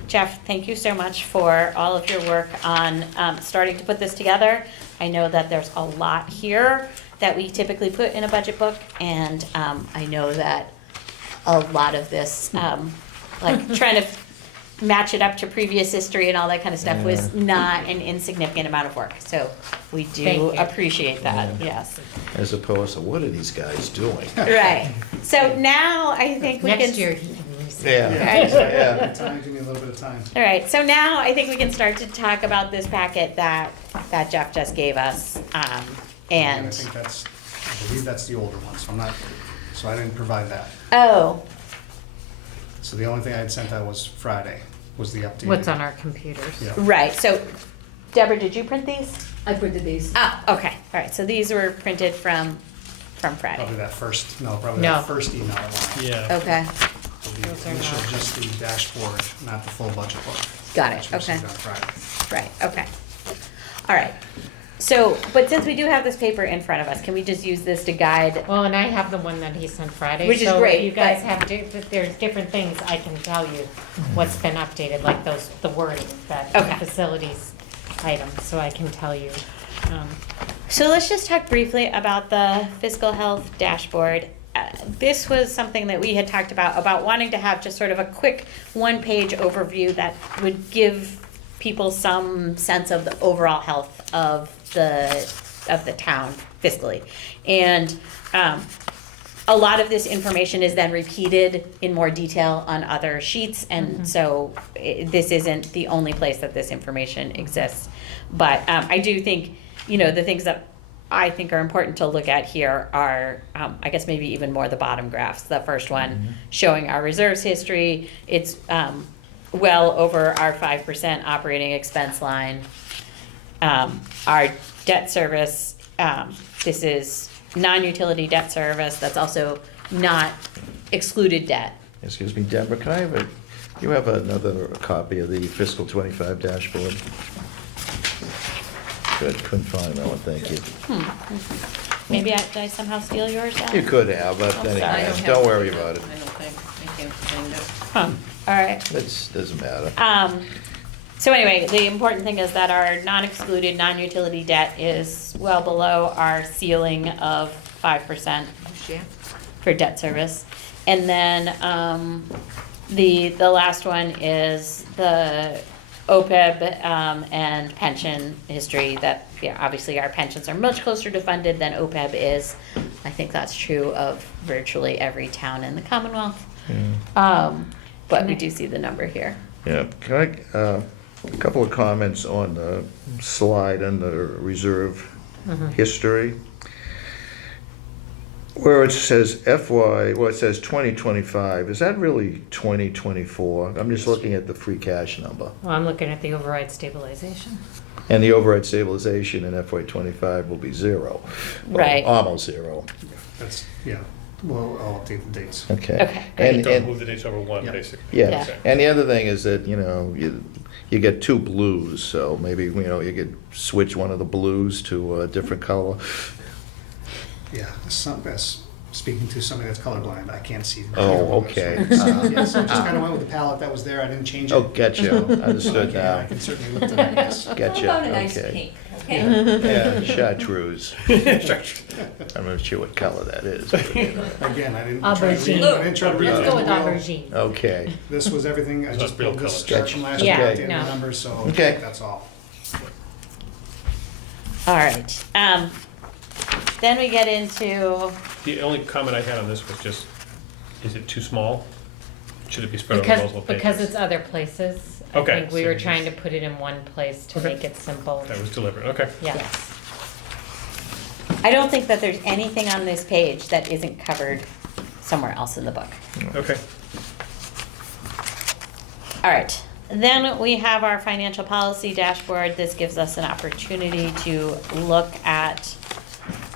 Jeff, thank you so much for all of your work on starting to put this together. I know that there's a lot here that we typically put in a budget book, and I know that a lot of this, like trying to match it up to previous history and all that kind of stuff was not an insignificant amount of work. So we Thank do you. appreciate that, Yeah. yes. As opposed to, what are these guys doing? Right. So now I think we can. Next year, he can reset. Yeah, yeah. Time, give me a little bit of time. All right, so now I think we can start to talk about this packet that Jeff just gave us. And I think I believe that's the older one, so I didn't provide that. Oh, So the only thing I had sent out was Friday, was the updated. What's on our computers. Yeah. right, so Deborah, did you print these? I printed these. Ah, okay, all right, so these were printed from Friday. Probably that first email I No. line. Yeah. Okay, The Those are initial, not. just the dashboard, not the full budget book. got it, which we okay, received on Friday. right, okay. All right, so, but since we do have this paper in front of us, can we just use this to guide? Well, and I have the one that he sent Friday. Which is so great, if you guys but- have, if there's different things, I can tell you what's been updated, like the wording, that Okay. facilities item, so I can tell you. So let's just talk briefly about the fiscal health dashboard. This was something that we had talked about wanting to have just sort of a quick one-page overview that would give people some sense of the overall health of the town fiscally. And a lot of this information is then repeated in more detail on other sheets, and so this isn't the only place that this information exists. But I do think, the things that I think are important to look at here are, I guess maybe even more the bottom graphs. The first one showing our reserves history. It's well over our 5% operating expense line. Our debt service, this is non-utility debt service. That's also not excluded debt. Excuse me, Deborah, you have another copy of the fiscal 25 dashboard? Good, couldn't find that one, thank you. Maybe did I somehow steal yours, Al? You could have, but sorry. I anyway, have don't it. worry about it. I don't think, I can't find it. Huh, all right. It doesn't matter. So anyway, the important thing is that our non-excluded, non-utility debt is well below our ceiling of 5% Yeah. for debt service. And then the last one is the OPEB and pension history that, obviously our pensions are much closer to funded than OPEB is. I think that's true of virtually every town in the Commonwealth. But we do see the number here. Yeah, can a couple of comments on the slide and the reserve history. Where it says it says 2025, is that really 2024? I'm just looking at the free cash number. Well, I'm looking at the override stabilization. And the override stabilization in FY '25 will be 0. Or Right. Almost 0. That's, yeah, well, I'll update the dates. Okay. Okay, great. And, Don't move and, the dates over one, Yeah. basically. yeah, Yeah. Okay. and the other thing is that, you get 2 blues, so maybe, you could switch one of the blues to a different color. Yeah, speaking to somebody that's colorblind, I can't see. Oh, okay. Yeah, so just kind of went with the palette that was there, I didn't change it. Oh, gotcha, understood Okay, I now. can certainly look to that, yes. Gotcha, How about a nice okay. pink, okay? Yeah, chartreuse. I'm not sure what color that is. but, Again, I didn't try to Aubergine. I didn't try to Let's reinvent go with the wheel. aubergine. Okay, This was everything, I So just it's real pulled this color. chart from last Gotcha. year, Okay. updated Yeah, the no. numbers, so Okay. that's all. All right. Then we get into, The only comment I had on this was just, is it too small? Should it be spread over Because, multiple pages? because it's other places. Okay, I think we so were you trying to just- put it in one place to Okay. make it simple. That was deliberate, okay. Yes. yes. I don't think that there's anything on this page that isn't covered somewhere else in the book. Okay. All right. Then we have our financial policy dashboard. This gives us an opportunity to look at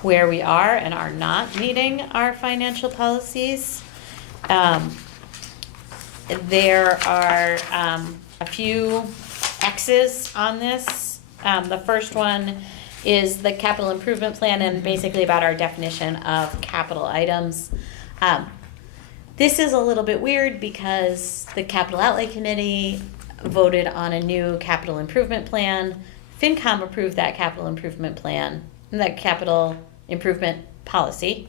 where we are and are not meeting our financial policies. There are a few X's on this. The first one is the capital improvement plan and basically about our definition of capital items. This is a little bit weird because the capital outlay committee voted on a new capital improvement plan. FinCom approved that capital improvement plan, that capital improvement policy.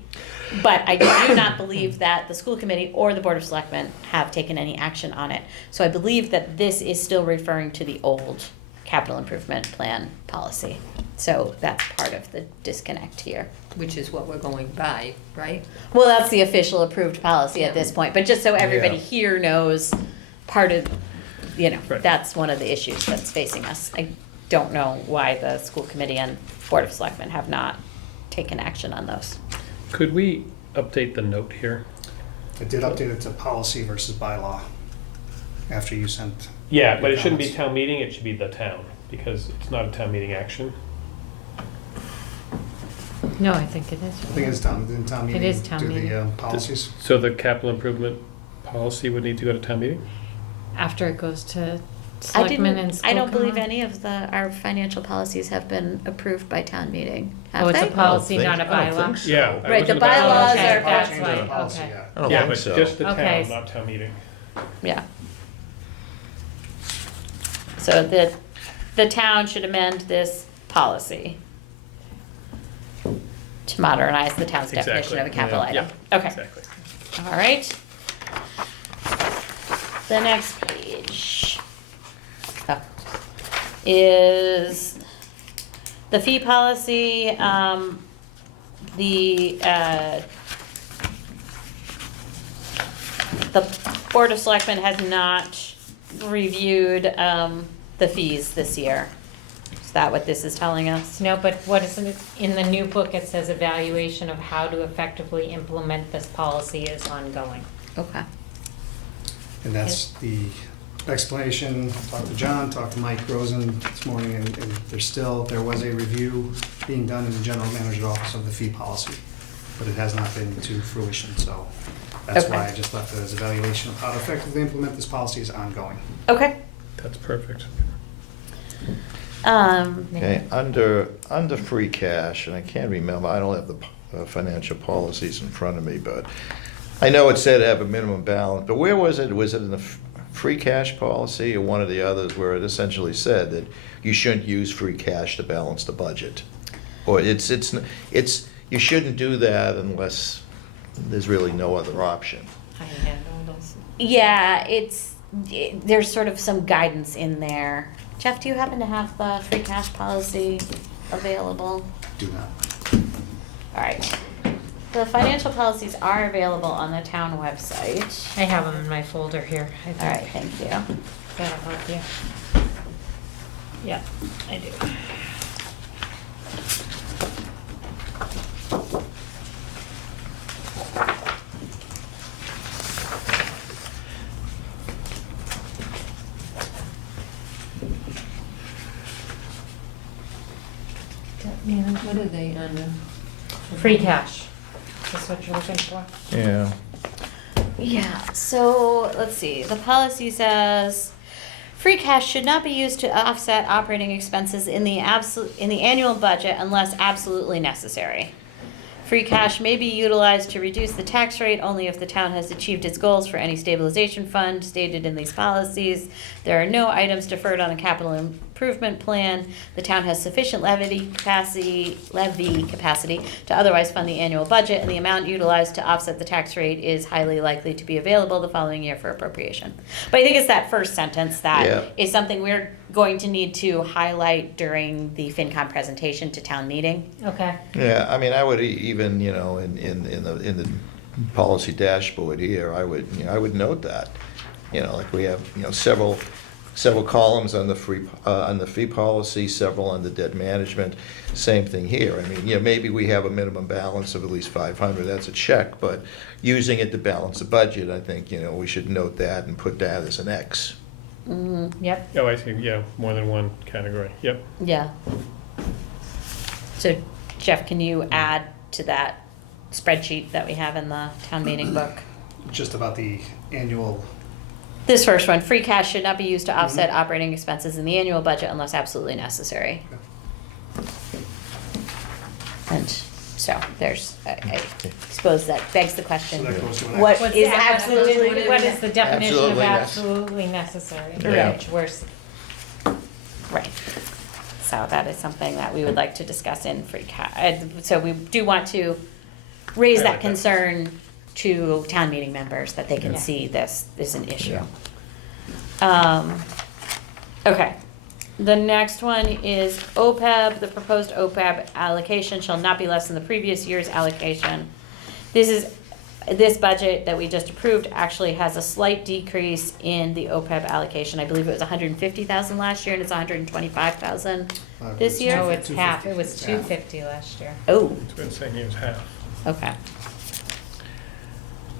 But I do not believe that the school committee or the Board of Selectmen have taken any action on it. So I believe that this is still referring to the old capital improvement plan policy. So that's part of the disconnect here. Which is what we're going by, right? Well, that's the official approved policy at this point, but just so everybody Yeah. here knows, part of, Right. that's one of the issues that's facing us. I don't know why the school committee and Board of Selectmen have not taken action on those. Could we update the note here? I did update it to policy versus bylaw after you sent. Yeah, but it shouldn't be comments. town meeting, it should be the town, because it's not a town meeting action. No, I think it is. I think it's town, didn't town meeting is town do meeting. the policies? So the capital improvement policy would need to go to town meeting? After it goes to I selectmen didn't, and school I don't believe committee? any of our financial policies have been approved by town meeting, have Oh, it's they? a policy, not a I don't bylaw? think so. Yeah. it Right, was the in bylaws. bylaws Okay, are- that's Change the right, policy, okay. yeah. I don't Yeah, think but so. just the Okay. town, not town meeting. Yeah. So the town should amend this policy to modernize the town's definition of a Exactly. capital Yeah. item. Okay. Exactly. All right. The next page is the fee policy. The Board of Selectmen has not reviewed the fees this year. Is that what this is telling us? No, but what is in the new book, it says evaluation of how to effectively implement this policy is ongoing. Okay. And that's the explanation, talked to John, talked to Mike Rosen this morning, and there was a review being done in the general manager's office of the fee policy, but it has not been to fruition, so that's why I Okay. just left it as evaluation of how to effectively implement this policy is ongoing. Okay. That's perfect. Okay, under free cash, and I can't remember, I don't have the financial policies in front of me, but I know it said have a minimum balance, but where was it? Was it in the free cash policy or one of the others where it essentially said that you shouldn't use free cash to balance the budget? Or you shouldn't do that unless there's really no other option. I have all those. Yeah, there's sort of some guidance in there. Jeff, do you happen to have the free cash policy available? Do not. All right. The financial policies are available on the town website. I have them in my folder here, I think. All right, thank you. That'll help you. Yeah, I do. What are they on the? Free cash. Is this what you're looking for? Yeah. Yeah, so let's see. The policy says free cash should not be used to offset operating expenses in the annual budget unless absolutely necessary. Free cash may be utilized to reduce the tax rate only if the town has achieved its goals for any stabilization fund stated in these policies. There are no items deferred on the capital improvement plan. The town has sufficient levy capacity to otherwise fund the annual budget, and the amount utilized to offset the tax rate is highly likely to be available the following year for appropriation. But I think it's that first sentence that is something we're going to need to highlight during the FinCom presentation to town meeting. Okay. Yeah, I mean, I would even, you know, in the policy dashboard here, I would note that, you know, like we have, you know, several columns on the fee policy, several on the debt management. Same thing here. I mean, you know, maybe we have a minimum balance of at least 500. That's a check, but using it to balance the budget, I think, you know, we should note that and put that as an X. Yep. Oh, I see, yeah, more than one category, yep. Yeah. So Jeff, can you add to that spreadsheet that we have in the town meeting book? Just about the annual, This first one, free cash should not be used to offset operating expenses in the annual budget unless absolutely necessary. And so there's, I suppose that begs the question, so that goes to an what X. is absolutely, What is the definition of Absolutely absolutely necessary? Yeah. Which we're, right. So that is something that we would like to discuss in free cash. So we do want to raise that Highlight that. concern to town meeting members that they can Yeah. see this is an issue. Okay. The next one is OPEB. The proposed OPEB allocation shall not be less than the previous year's allocation. This budget that we just approved actually has a slight decrease in the OPEB allocation. I believe it was 150,000 last year and it's 125,000 this year. no, it's 250. half. It was It's half. 250 last year. Oh, It's been saying he was half. okay.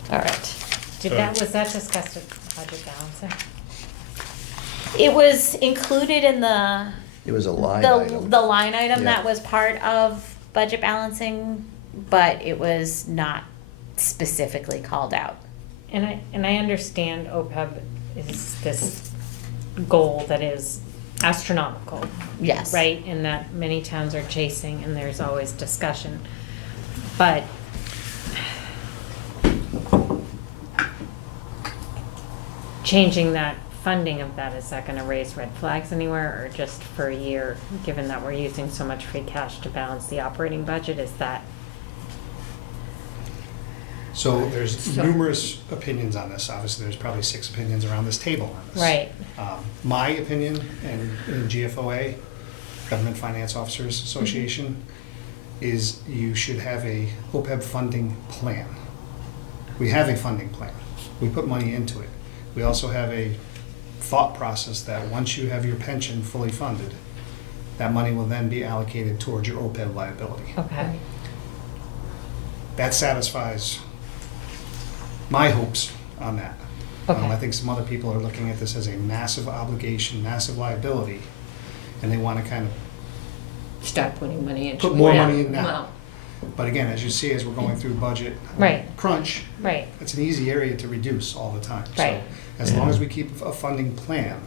All right. Was that discussed at budget balancing? It was included in It was a line item. the line item Yeah. that was part of budget balancing, but it was not specifically called out. And I understand OPEB is this goal that is astronomical, Yes. right? And that many towns are chasing, and there's always discussion. But changing that funding of that, is that gonna raise red flags anywhere, or just for a year, given that we're using so much free cash to balance the operating budget, is that? So there's numerous opinions on this. Obviously, there's probably 6 opinions around this table on this. Right. My opinion, and in GFOA, Government Finance Officers Association, is you should have a OPEB funding plan. We have a funding plan. We put money into it. We also have a thought process that once you have your pension fully funded, that money will then be allocated towards your OPEB liability. Okay. That satisfies my hopes on that. Okay. I think some other people are looking at this as a massive obligation, massive liability, and they want to kind of, Start putting money into it. Put more Yeah. money in now. Well, but again, as you see, as we're going through budget Right. crunch, Right. it's an easy area to reduce all the time. So Right. as long as we keep a funding plan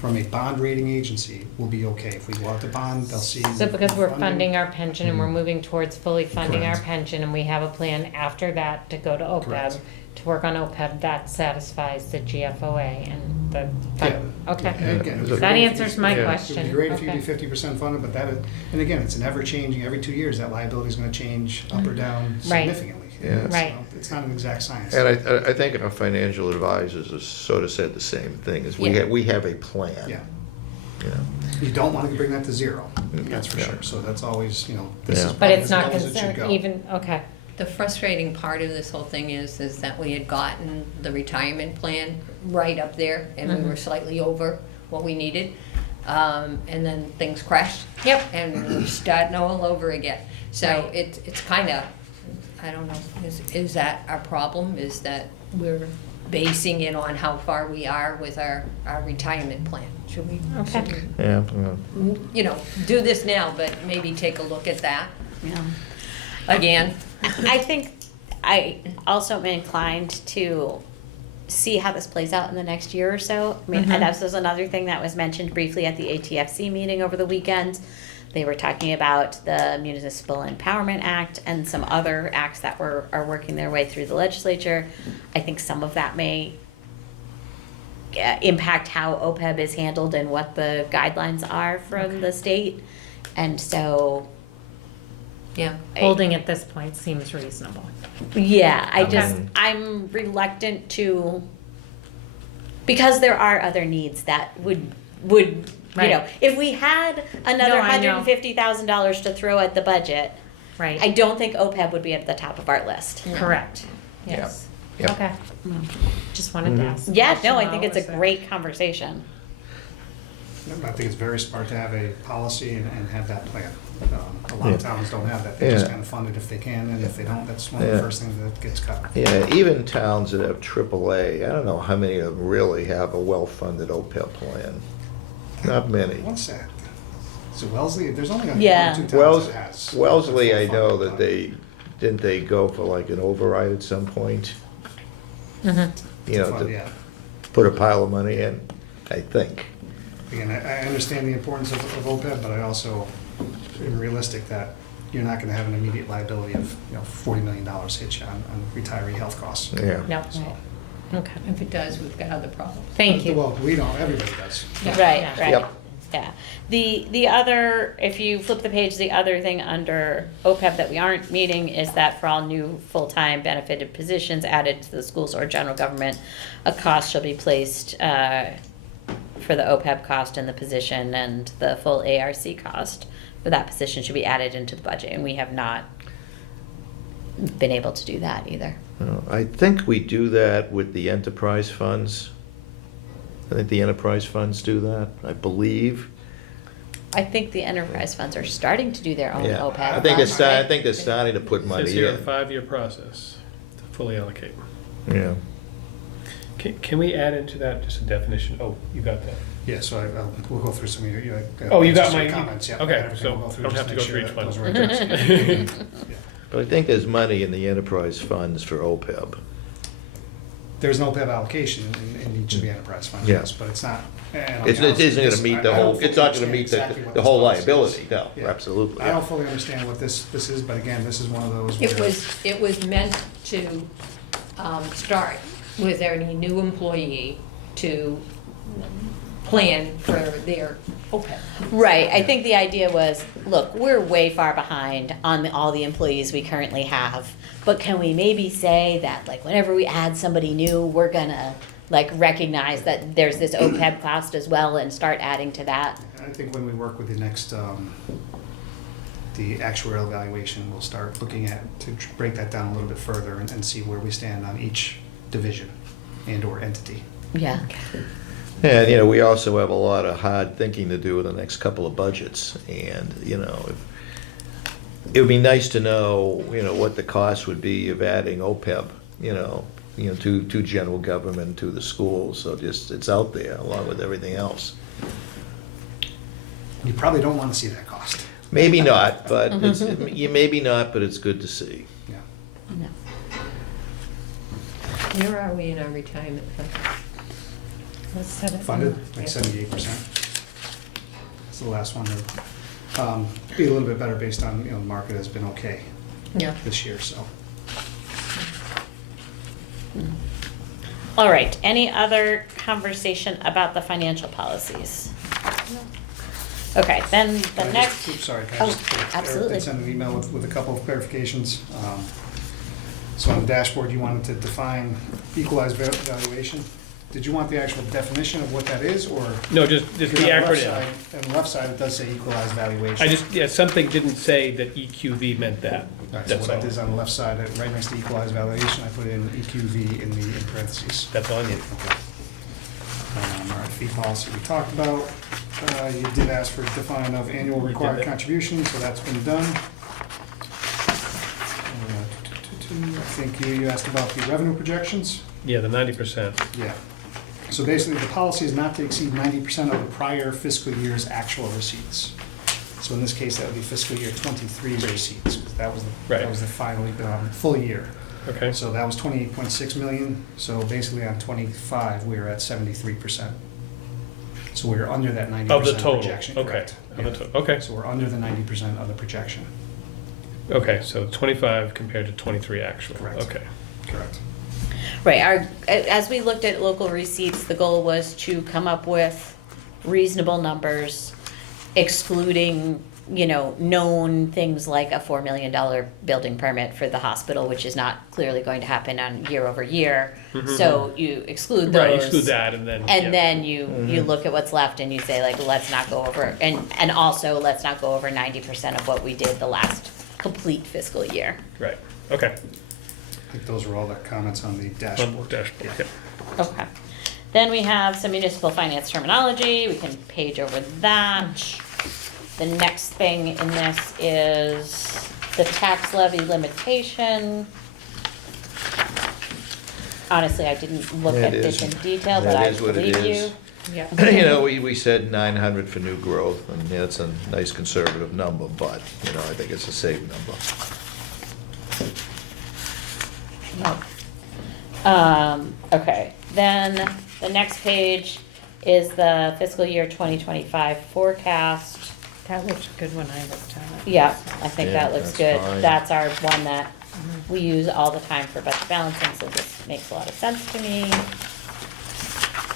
from a bond rating agency, we'll be okay. If we go out to bond, they'll see. So because we're funding. funding our pension and we're moving towards fully funding our Correct. pension, and we have a plan after that to go to OPEB, Correct. to work on OPEB, that satisfies the GFOA and the, Yeah. okay. And again, it'd be That great if answers you- my Yeah. question. It'd be great if you Okay. do 50% funded, but that, and again, it's an ever-changing, every 2 years, that liability is gonna change up or down Right. significantly. Yeah. It's, Right. It's not an exact science. And I think our financial advisors have sort of said the same thing, is Yeah. we have a plan. Yeah, You know. you don't wanna bring that to zero, that's for Yeah. sure, so that's always, this Yeah. is But probably it's as not low as it should concerned, go. even, okay, the frustrating part of this whole thing is that we had gotten the retirement plan right up there, and we were slightly over what we needed. And then things crashed. Yep. And we're starting all over again. So Right. it's kind of, I don't know, is that our problem? Is that we're basing it on how far we are with our retirement plan. Should we? Okay. Yeah, You know, do this now, but maybe take a look at that Yeah. again. I think I also am inclined to see how this plays out in the next year or so. I mean, Mhm. that was another thing that was mentioned briefly at the ATFC meeting over the weekend. They were talking about the Municipal Empowerment Act and some other acts that are working their way through the legislature. I think some of that may impact how OPEB is handled and what the guidelines are from the state. And so, Yeah. Holding at this point seems reasonable. yeah, Okay. I'm reluctant to, because there are other needs that would, you Right. know, if we had another No, I know. $150,000 to throw at the budget, Right. I don't think OPEB would be at the top of our list. Correct. Yeah. Yes. Yeah. Okay. Just wanted to Mhm. ask. the Yeah, question no, I while think it it's a was there. great conversation. I think it's very smart to have a policy and have that plan. A lot of Yeah. towns don't have that. They just Yeah. kind of fund it if they can, and if they don't, that's one of the Yeah. first things that gets cut. yeah, even towns that have AAA, I don't know how many of them really have a well-funded OPEB plan. Not many. What's that? Is it Wellesley? There's only one or Yeah. two towns Wells, that has. Wellesley, I know full that fund. didn't they go for like an override at some point? Mhm. You know, Fund, to yeah. put a pile of money in, I think. Again, I understand the importance of OPEB, but I also am realistic that you're not gonna have an immediate liability of, $40 million hit you on retiree health costs. Yeah. No. So, Okay. If it does, we've got other problems. Thank you. Well, we don't, everybody does. Yeah. Right, Yeah. right. Yep. Yeah. The other, if you flip the page, the other thing under OPEB that we aren't meeting is that for all new full-time benefited positions added to the schools or general government, a cost shall be placed for the OPEB cost in the position, and the full ARC cost for that position should be added into the budget, and we have not been able to do that either. I think we do that with the enterprise funds. I think the enterprise funds do that, I believe. I think the enterprise funds are starting to do their own Yeah, OPEB. I think funds, right? they're starting to put It money says here a in. 5-year process to fully allocate. Yeah. Can we add into that just a definition? Oh, you got that. Yeah, so we'll go through some of your. Oh, you got some my comments, yeah. Okay, everything so we'll I don't have to go just through make each sure one. that those were addressed. Yeah. But I think there's money in the enterprise funds for OPEB. There's no OPEB allocation in each of the enterprise funds, Yeah. yes, but it's not. and I'll It be honest, isn't gonna this- meet the I don't whole, fully it's not gonna understand meet exactly what the this whole policy is. liability, no, Yeah. absolutely. I don't fully understand what this is, but again, this is one of those where. It was meant to start with any new employee to plan for their OPEB. Right, I think the idea was, look, we're way far behind on all the employees we currently have, but can we maybe say that, like, whenever we add somebody new, we're gonna, like, recognize that there's this OPEB cost as well and start adding to that? I think when we work with the next, the actuarial evaluation, we'll start looking at, to break that down a little bit further and see where we stand on each division and/or entity. Yeah. And, we also have a lot of hard thinking to do in the next couple of budgets. And, it would be nice to know, what the cost would be of adding OPEB, to general government, to the schools. So just, it's out there along with everything else. You probably don't want to see that cost. Maybe not, but maybe not, but it's good to see. Yeah. No. Where are we in our retirement fund? Let's set it. Funded, Yeah. like 78%. It's the last one to be a little bit better based on, the market has been okay Yeah. this year, so. All right, any other conversation about the financial policies? Okay, then the Can I next. just- Oops, sorry, can Oh, I just, Eric absolutely. did send an email with a couple of clarifications. So on the dashboard, you wanted to define equalized valuation. Did you want the actual definition of what that is, or? No, just the Because on left acronym. side- On the left side, it does say equalized valuation. Something didn't say that EQV meant that. All right, so That's what I all. did is on the left side, right next to equalized valuation, I put in EQV in parentheses. That's all I need. Okay. All right, fee policy we talked about. You did ask for define of annual We did required that. contributions, so that's been done. I think you asked about the revenue projections. Yeah, the 90%. Yeah. So basically, the policy is not to exceed 90% of the prior fiscal year's actual receipts. So in this case, that would be fiscal year '23's receipts, 'cause that was Right. the final, full year. Okay, So that was 28.6 million, so basically on 25, we were at 73%. So we were under that 90% of the total, projection, okay. correct? Of the Yeah. Okay, So we're under the 90% of the projection, okay, so 25 compared to 23 actual. Correct. Okay, correct? Right, as we looked at local receipts, the goal was to come up with reasonable numbers, excluding, known things like a $4 million building permit for the hospital, which is not clearly going to happen on year over year. So you exclude those. right, exclude that and then. And yeah. then you look at what's left and you say like, let's not go over, and also let's not go over 90% of what we did the last complete fiscal year. Right, okay. I think those were all the comments on the On dashboard. dashboard, Yeah. yeah. Okay. Then we have some municipal finance terminology. We can page over that. The next thing in this is the tax levy limitation. Honestly, I didn't look It at is- this in detail, but that I is what it believe is. you. Yeah. We said 900 for new growth, and that's a nice conservative number, but, I think it's a safe number. Okay, then the next page is the fiscal year 2025 forecast. That looked good when I looked at it. Yeah, I think Yeah, that looks that's good. fine. That's our one that we use all the time for budget balancing, so this makes a lot of sense to me.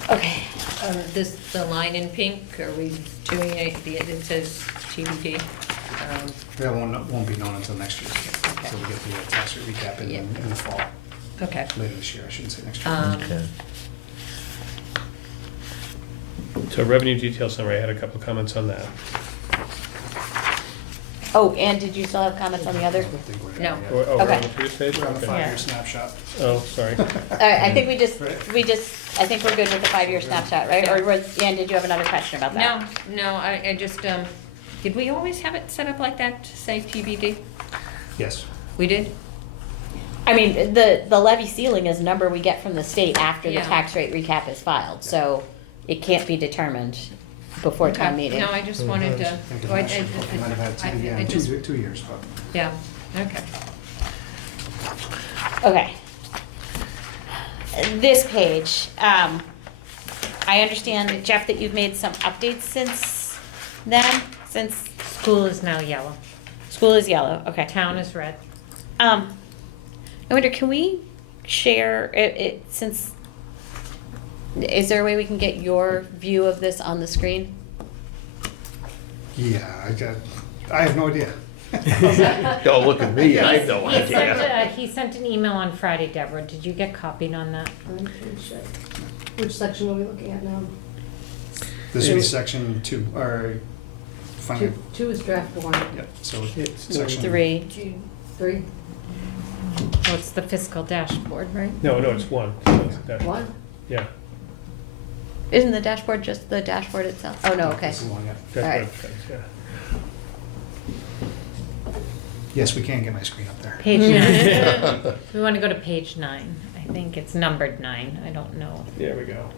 Okay, The line in pink, are we doing it says TBD? That won't be known until next year, Okay. so we get the tax rate recap Yeah. in the fall, Okay. later this year, I shouldn't say next year. Okay. So revenue detail summary, I had a couple of comments on that. oh, and did you still have comments on the other? I think we're No. there Oh, yet. we're on Okay. the previous page? We're on the Okay. five-year Yeah. snapshot. Oh, sorry. All right, I think we just, Right. I think we're good with the 5-year snapshot, right? Or was, Ann, did you have another question about that? No, I just, did we always have it set up like that to say TBD? Yes. We did? I mean, the levy ceiling is a number we get from the state after the Yeah. tax rate recap is filed, so it can't be determined before town Okay. meeting. No, I just wanted to. I think it I- might have had I- TBD I in just- 2 years, but. Yeah, okay. Okay. This page, I understand, Jeff, that you've made some updates since then, since School is now yellow. school is yellow, okay. Town is red. I wonder, can we share it, since, is there a way we can get your view of this on the screen? Yeah, I have no idea. Oh, look at me, I have no He sent, idea. he sent an email on Friday, Deborah. Did you get copied on that? Which section are we looking at now? This would be section 2, or final, Two is draft one, yep, so It's section. 3. 3, Well, it's the fiscal dashboard, right? No, it's one. So it's that- 1. Yeah. Isn't the dashboard just the dashboard itself? Oh, no, okay. This is one, yeah. That's All right. what it says, yeah. Yes, we can get my screen up there. Page 9. We want to go to page 9. I think it's numbered 9. I don't know. There we go.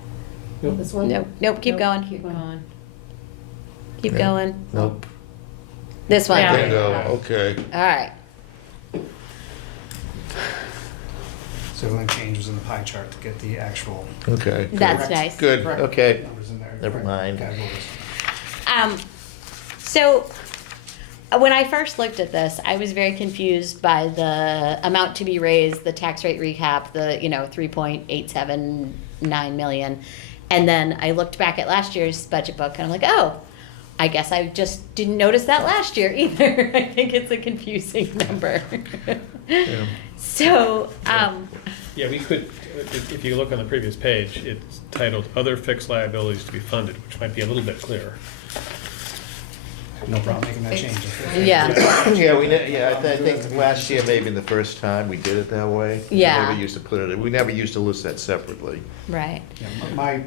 This one? Nope, keep Nope, going, Keep going. keep Yeah. going. Nope. This one. Yeah. Bingo, okay. All right. So the only change was in the pie chart to get the actual. Okay. good. That's nice. Good, correct okay. numbers in there, Never correct mind. categories. So when I first looked at this, I was very confused by the amount to be raised, the tax rate recap, the 3.879 million. And then I looked back at last year's budget book and I'm like, oh, I guess I just didn't notice that last year either. I think it's a confusing number. Yeah. So, Yeah, we could, if you look on the previous page, it's titled Other Fixed Liabilities to be Funded, which might be a little bit clearer. No problem making that change. yeah, Yeah, I think last year, maybe the first time we did it that way. Yeah. We never used to put it, we never used to list that separately. right. Yeah,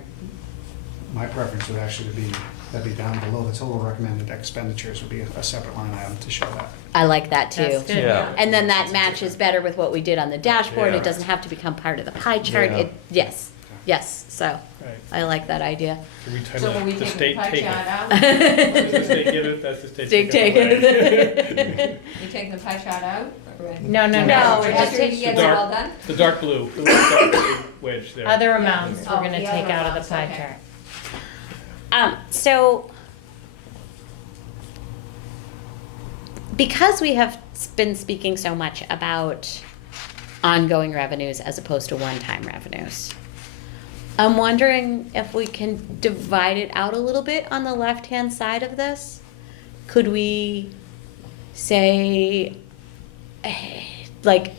my preference would actually be That'd be down below the total recommended expenditures would be a separate line item to show that. I like that too. That's good. Yeah. And then that matches better with what we did on the dashboard. Yeah. It doesn't have to become part of the pie chart. Yeah. Yes, so Right. I like that idea. Can we So title will we it, the take the state pie take chart it? out? Does the state give it, that's the state State take it. take You take the pie chart out? No, no, No, no, we're we're just just After he gets it dark- all done? The dark blue, the dark blue wedge there. other amounts we're Oh, gonna the take other out of amounts, the pie okay. chart. So because we have been speaking so much about ongoing revenues as opposed to one-time revenues, I'm wondering if we can divide it out a little bit on the left-hand side of this. Could we say, like,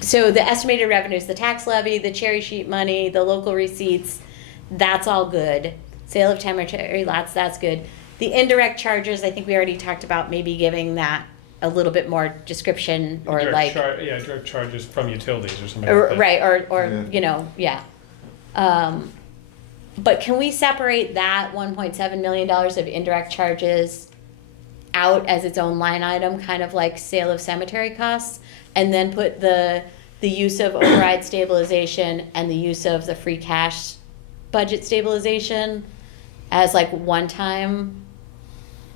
so the estimated revenues, the tax levy, the cherry sheet money, the local receipts, that's all good. Sale of temporary lots, that's good. The indirect charges, I think we already talked about maybe giving that a little bit more description or Direct like. yeah, direct charges from utilities or something Or- like that. Right, or Yeah. you know, yeah. But can we separate that $1.7 million of indirect charges out as its own line item, kind of like sale of cemetery costs, and then put the use of override stabilization and the use of the free cash budget stabilization as like one-time?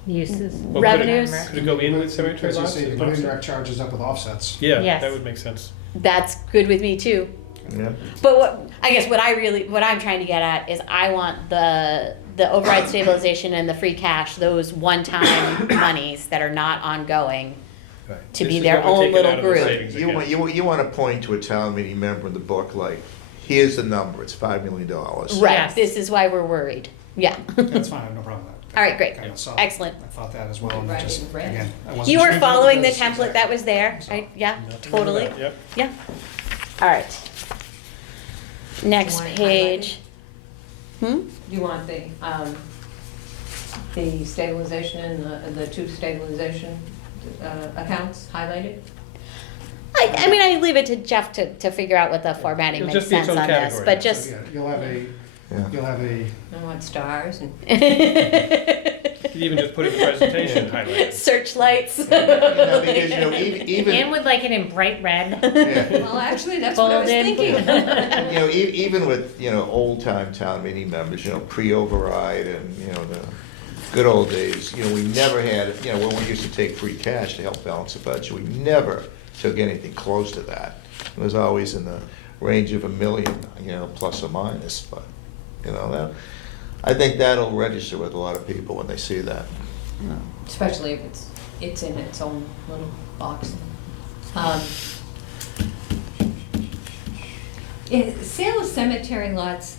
Uses. Well, could it- Revenues? Could it go in with cemetery As you lots? say, you put indirect charges up with offsets. Yeah, Yes. that would make sense. That's good with me too. Yeah. But what I'm trying to get at is I want the override stabilization and the free cash, those one-time monies that are not ongoing, Right. to This be is their what we're own taking little out of the group. savings You account. want, you want to point to a town meeting member in the book, like, here's the number, it's $5 million. Right, Yes. this is why we're worried. Yeah. That's fine, I have no problem with that. All right, great. Kinda saw- Excellent. I thought that as well, and Right, just, in red. again, I wasn't You were sure if following the was template that was there, So- right? Yeah, Nothing wrong with totally. that, Yep. Yeah. All right. Next want it page. You want the stabilization and the two stabilization accounts highlighted? I mean, I leave it to Jeff to figure out what the formatting It'll makes just be its sense own on this, category. but So, just. yeah, You'll have a, Yeah. you'll have a, I want stars and. You could even just put in the presentation highlighted. Searchlights. Because, And even, would like it in bright red. yeah. Well, actually, that's what I was Folded. thinking. Even with, old-time town meeting members, pre-override and, the good old days, we never had, when we used to take free cash to help balance the budget, we never took anything close to that. It was always in the range of $1 million, plus or minus, but, I think that'll register with a lot of people when they see that. Especially if it's in its own little box. Sale of cemetery lots,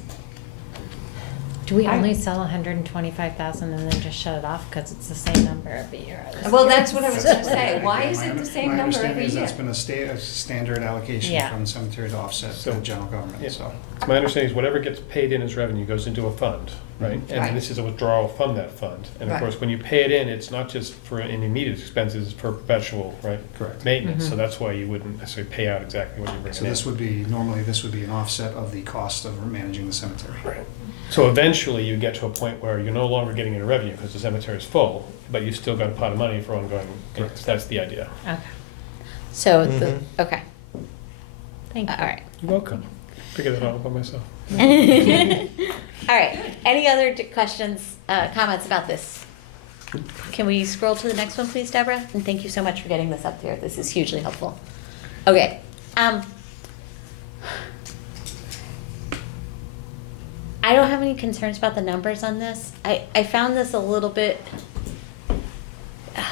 Do we only sell 125,000 and then just shut it off because it's the same number every year? well, that's what I was gonna say, why again, is it the same my number understanding every is year? that's been a standard allocation Yeah. from the cemetery to offset So- the general government, Yeah. so. My understanding is whatever gets paid in as revenue goes into a fund, right? Right. And this is a withdrawal from that fund. And of Right. course, when you pay it in, it's not just for any immediate expenses, it's for perpetual, right? Correct. Maintenance, so that's why you wouldn't necessarily pay out exactly what you bring in. So this would be, normally this would be an offset of the cost of managing the cemetery. Right. So eventually you get to a point where you're no longer getting any revenue because the cemetery is full, but you still got a pot of money for ongoing, Correct. that's the idea. Okay, So, Mhm. okay, thank you. all right. You're welcome. Figured that out by myself. All right, any other questions, comments about this? Can we scroll to the next one, please, Deborah? And thank you so much for getting this up there, this is hugely helpful. Okay, I don't have any concerns about the numbers on this. I found this a little bit,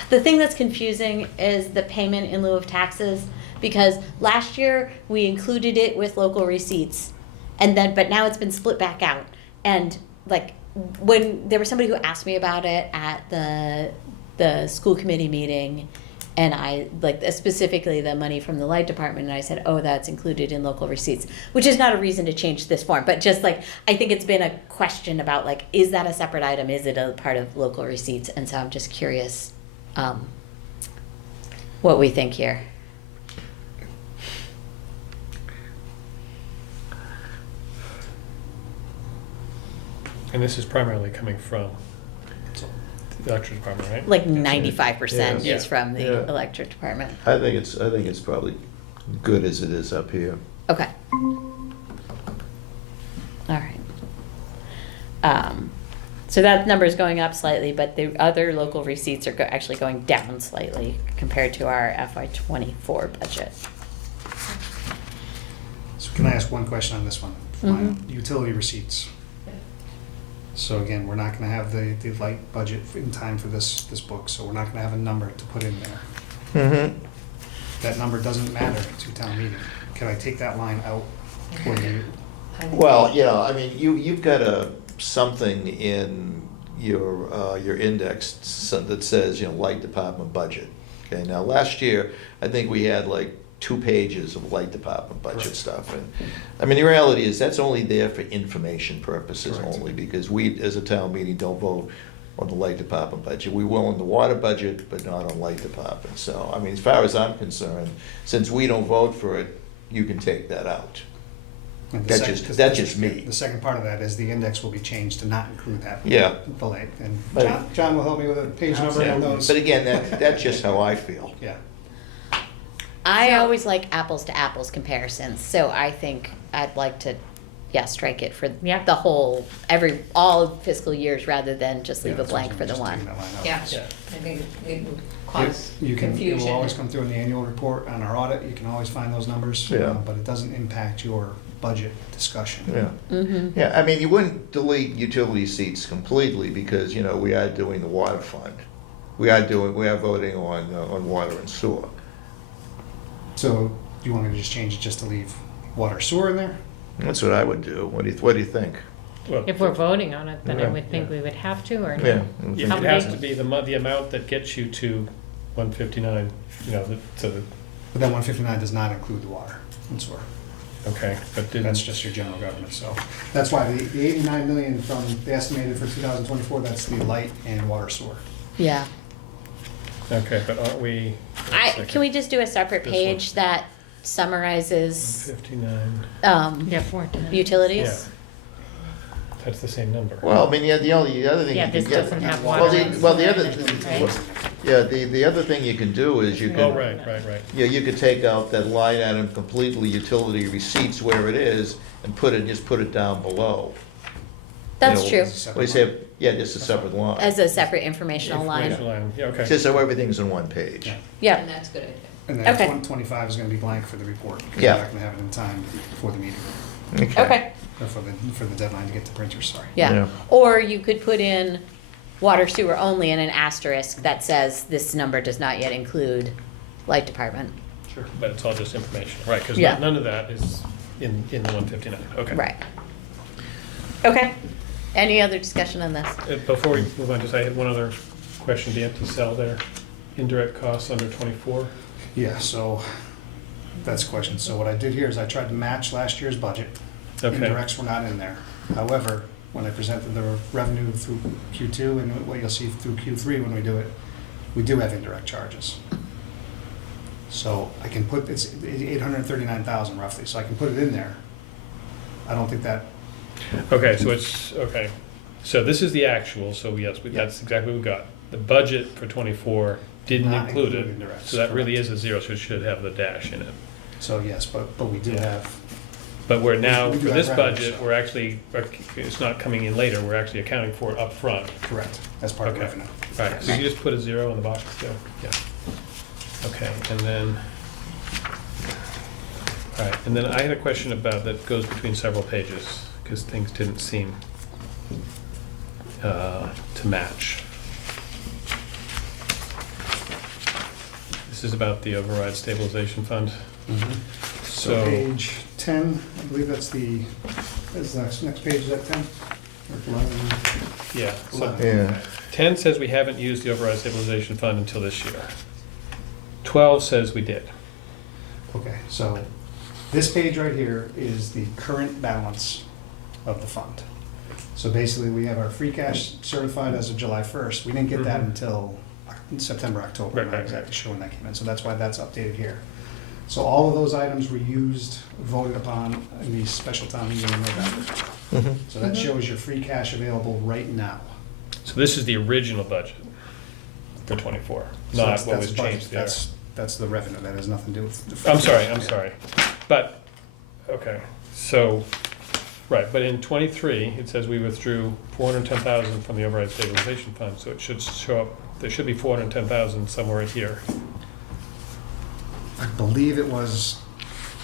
the thing that's confusing is the payment in lieu of taxes, because last year we included it with local receipts, and then, but now it's been split back out. And like, when there was somebody who asked me about it at the school committee meeting, and I, like, specifically the money from the light department, and I said, oh, that's included in local receipts, which is not a reason to change this form, but just like, I think it's been a question about like, is that a separate item? Is it a part of local receipts? And so I'm just curious, what we think here. And this is primarily coming from the electric department, right? Like 95% Yeah. is from the Yeah. electric department. I think it's probably good as it is up here. Okay. All right. So that number is going up slightly, but the other local receipts are actually going down slightly compared to our FY '24 budget. So can I ask one question on this one? For my Mhm. utility receipts. So again, we're not gonna have the light budget in time for this book, so we're not gonna have a number to put in there. Mm-hmm. That number doesn't matter to town meeting. Can I take that line out? Or do you- Well, I mean, you've got something in your index that says, light department budget. Okay, now last year, I think we had like 2 pages of light department budget Correct. stuff. And, I mean, the reality is that's only there for information purposes Correct. only, because we, as a town meeting, don't vote on the light department budget. We will on the water budget, but not on light department. So, I mean, as far as I'm concerned, since we don't vote for it, you can take that out. and the That's sec- just- 'cause that's just me. The second part of that is the index will be changed to not include that. Yeah. The light, and But- John will help me with a page number Yeah. on those. But again, that's just how I feel. Yeah. I So- always like apples to apples comparisons, so I think I'd like to, strike it for Yeah. the whole, all fiscal years rather than just leave Yeah, a blank for the just one. taking that line out. Yeah, Yeah. I think it would cause You can, it confusion. will always come through in the annual report on our audit, you can always find those numbers. Yeah. But it doesn't impact your budget discussion. Yeah. Mm-hmm. Yeah, I mean, you wouldn't delete utility seats completely because, we are doing the water fund. We are voting on water and sewer. So, do you want me to just change it just to leave water sewer in there? That's what I would do. What do you think? Well, If we're voting on it, then I Yeah. would think we would have to, or no? Yeah. yeah, How it has big? to be the amount that gets you to 159, But then 159 does not include the water and sewer. okay, but That's didn't, just your general government, so. That's why the 89 million from the estimated for 2024, that's the light and water sewer. Yeah. okay, but aren't we? Can we just do a separate This one. page that summarizes 159, Yeah, 410. utilities? that's the same number. Well, I mean, the other thing Yeah, you this can get. doesn't have Well, water the- and well, the sewer other, in it, right? the other thing you can do is you can. Oh, right. Yeah, you could take out that line item completely, utility receipts where it is, and just put it down below. That's You true, know, We say, just a separate line. as a separate informational line. Informational item, yeah, okay. Just so everything's in one page. Yeah. Yeah, And that's a good idea. And then Okay. 125 is gonna be blank for the report, because Yeah. we're not gonna have it in time for the meeting, okay, or for the deadline to get the printers, sorry. yeah. Yeah. Or you could put in water sewer only and an asterisk that says this number does not yet include light department. Sure. But it's all just information, right, because Yeah. none of that is in the 159, okay. Right. Okay, any other discussion on this? Before we move on, I had one other question, the empty cell there, indirect costs under 24. Yeah, so, that's a question. So what I did here is I tried to match last year's budget. Okay. Indirects were not in there. However, when I presented the revenue through Q2 and what you'll see through Q3 when we do it, we do have indirect charges. So I can put, it's 839,000 roughly, so I can put it in there. I don't think that, Okay, so this is the actual, so yes, that's exactly what we got. The budget for 24 didn't Not include it, include indirects, so that really correct. is a zero, so it should have the dash in it. so yes, but we do have, But we're now, We do for have this revenue, budget, so- we're actually, it's not coming in later, we're actually accounting for it up front. correct, as part of Okay. revenue. Right, so you just put a 0 in the box there? Yeah. Okay, and then, all right, and then I had a question about, that goes between several pages, because things didn't seem to match. This is about the override stabilization fund. So So, page 10, I believe that's the next page, is that 10? Or 11? yeah, so 11. Yeah. 10 says we haven't used the override stabilization fund until this year. 12 says we did. Okay, so this page right here is the current balance of the fund. So basically, we have our free cash certified as of July 1st. We didn't get that Mhm. until September, October. Right, I'm right, not exactly right. sure when that came in, so that's why that's updated here. So all of those items were used, voted upon in the special town meeting in November. Mhm. So that shows your free cash available right now. So this is the original budget for '24, So not that's- what that's was budget. changed there. That's the revenue, that has nothing to do with the. free I'm sorry, cash. I'm sorry. But, okay, so, right, but in '23, it says we withdrew 410,000 from the override stabilization fund, so it should show up, there should be 410,000 somewhere in here. I believe it was,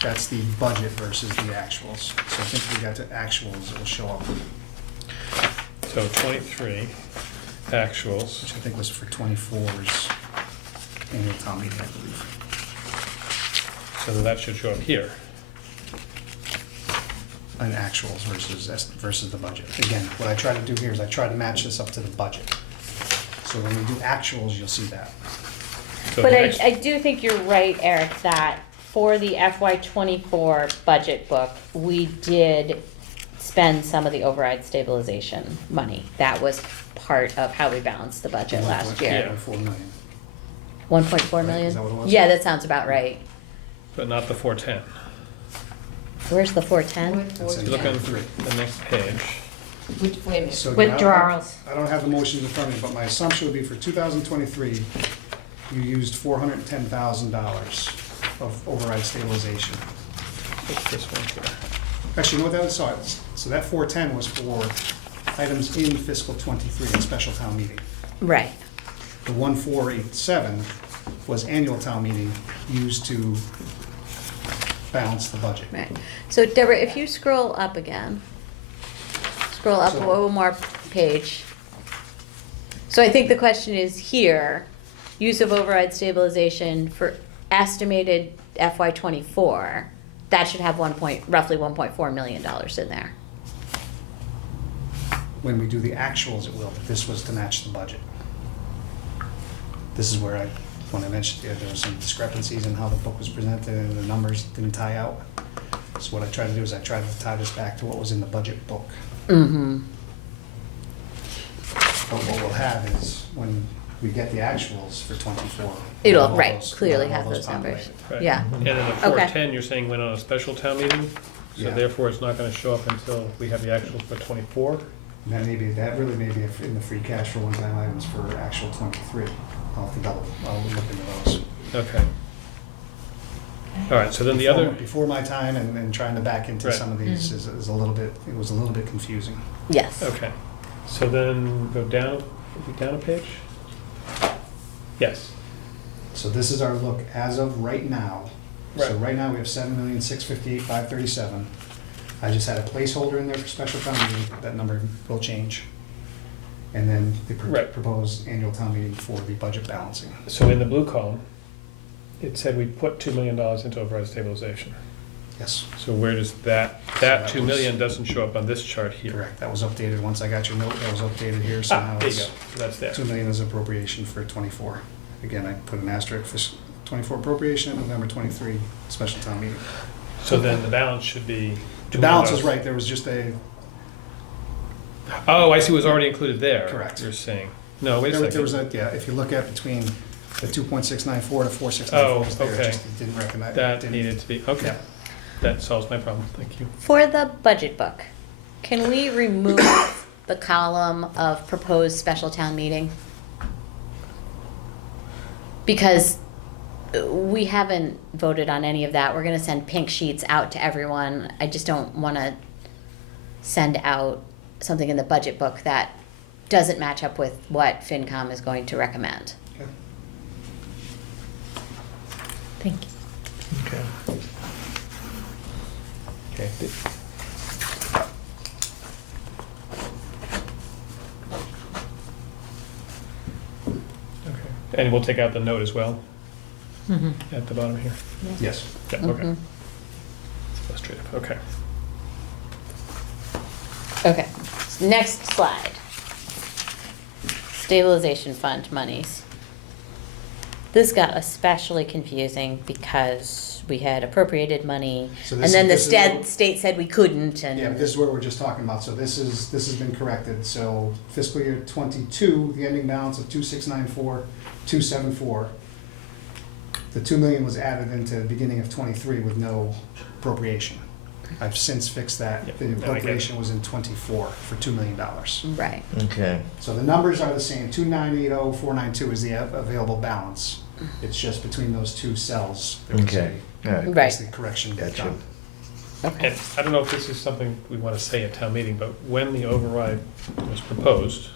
that's the budget versus the actuals. So I think if we got to actuals, it will show up, So '23, actuals, which I think was for 24's annual town meeting, I believe. so that should show up here. And actuals versus the budget. Again, what I try to do here is I try to match this up to the budget. So when we do actuals, you'll see that. So But the I, next- I do think you're right, Eric, that for the FY '24 budget book, we did spend some of the override stabilization money. That was part of how we balanced the budget last year. 1.4 million. 1.4 Right, million? is that what it was? Yeah, that sounds about right. But not the 410. Where's the 410? That's If in you look on three. the next page, Wait a minute. So again, Withdrawals. I don't have the motions in front of me, but my assumption would be for 2023, you used $410,000 of override stabilization. it's this one here. Actually, you know what that is? Sorry. So that 410 was for items in fiscal '23 in special town meeting. Right. The 1487 was annual town meeting used to balance the budget. Right. So Deborah, if you scroll up again, scroll up So- one more page. So I think the question is here, use of override stabilization for estimated FY '24, that should have roughly $1.4 million in there. When we do the actuals, it will, but this was to match the budget. This is where when I mentioned there were some discrepancies in how the book was presented and the numbers didn't tie out. So what I tried to do is I tried to tie this back to what was in the budget book. Mm-hmm. But what we'll have is when we get the actuals for '24. It'll, right, clearly have those numbers. Right. Yeah. And then the Okay. 410, you're saying went on a special town meeting? So Yeah. therefore, it's not gonna show up until we have the actuals for '24? That really may be in the free cash for one-time items for actual '23. I'll look into those. Okay. All right, so then the other, Before my time and trying to back into Right. some of these is a little bit, it was a little bit confusing. Yes. okay. So then go down a page? Yes. So this is our look as of right now. So Right. right now, we have 7,658,537. I just had a placeholder in there for special town meeting, that number will change. And then the Right. proposed annual town meeting for the budget balancing. So in the blue column, it said we put $2 million into override stabilization. Yes, So where does that that 2 was- million doesn't show up on this chart here? correct. That was updated, once I got your note, that was updated here, so Ah, now there you it's go, so that's there. 2 million is appropriation for '24. Again, I put an asterisk for '24 appropriation, November '23 special town meeting. So then the balance should be. The balance is right, there was just a, Oh, I see, it was already included there. Correct. You're saying, no, wait a there was second. yeah, if you look at between the 2.694 to 4.694 was there, Oh, okay. just it didn't recognize. That didn't- needed to be, okay, Yeah. that solves my problem, thank you. For the budget book, can we remove the column of proposed special town meeting? Because we haven't voted on any of that. We're gonna send pink sheets out to everyone. I just don't wanna send out something in the budget book that doesn't match up with what FinCom is going to recommend. Okay. Thank you. Okay. Okay. Okay, and we'll take out the note as well Mhm. at the bottom here. Yes. Yeah, okay. Mhm. It's illustrative, okay. Okay, next slide. Stabilization fund monies. This got especially confusing because we had appropriated money, So and this then the is- this is- state said we couldn't, Yeah, but and, this is where we're just talking about, so this has been corrected, so fiscal year '22, the ending balance of 2,694,274. The 2 million was added into the beginning of '23 with no appropriation. I've since fixed that. Yep, The now I get it. appropriation was in '24 for $2 million. Right. Okay. So the numbers are the same. 2980492 is the available balance. It's just between those two cells. There was Okay. All right. Right. basically correction Gotcha. done. Okay. And I don't know if this is something we want to say at town meeting, but when the override was proposed,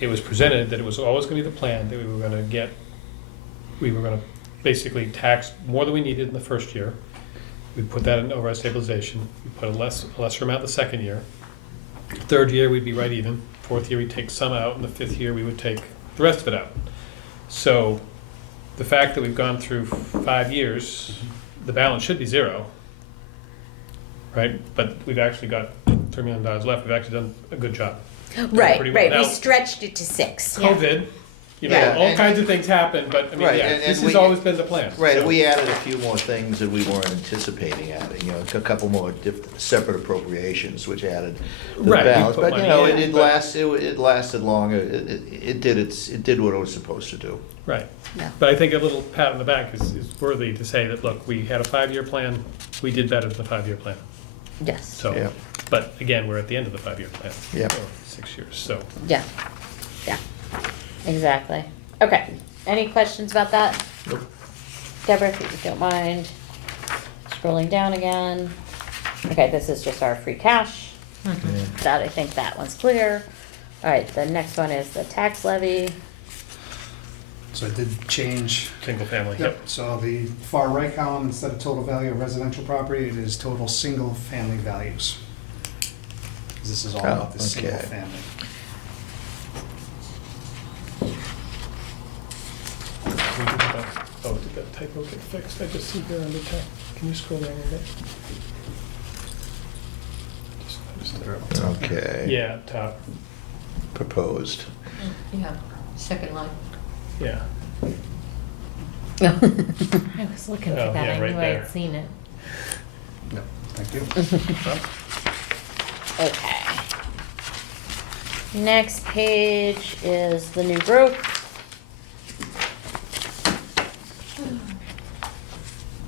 it was presented that it was always going to be the plan, that we were going to basically tax more than we needed in the first year. We put that in override stabilization. We put a lesser amount the second year. Third year, we'd be right even. Fourth year, we'd take some out, and the fifth year, we would take the rest of it out. So the fact that we've gone through 5 years, the balance should be zero, right? But we've actually got $3 million left. We've actually done a good job. Right, Pretty well. right. We Now- stretched it to 6. COVID, you know, Yeah, all and- kinds of things happen, but I mean, Right, yeah, and this we- has always been the plan. Right, so- we added a few more things that we weren't anticipating adding, you know, a couple more separate appropriations, which added the Right, we balance. put But, you money know, in, it but- lasted longer, it did what it was supposed to do. Right. Yeah. But I think a little pat on the back is worthy to say that, look, we had a 5-year plan, we did better than the 5-year plan. Yes. So, Yeah. but again, we're at the end of the 5-year plan. Yeah. Or 6 years, so. Yeah. Yeah. Exactly. Okay. Any questions about that? Nope. Deborah, if you don't mind scrolling down again. Okay, this is just our free cash. That, I think that one's clear. All right, the next one is the tax levy. So I did change. Single family, Yep, yep. so the far right column, instead of total value of residential property, it is total single-family values. 'Cause this is all about the Oh, single okay. family. Oh, did that typo get fixed? I just see here under tax. Can you scroll down a bit? Just noticed it. Okay. Yeah, top, Proposed. Yeah, second line. yeah. I was looking for Oh, that, yeah, I right knew I there. had seen it. Yep, thank you. Okay. Next page is the new group.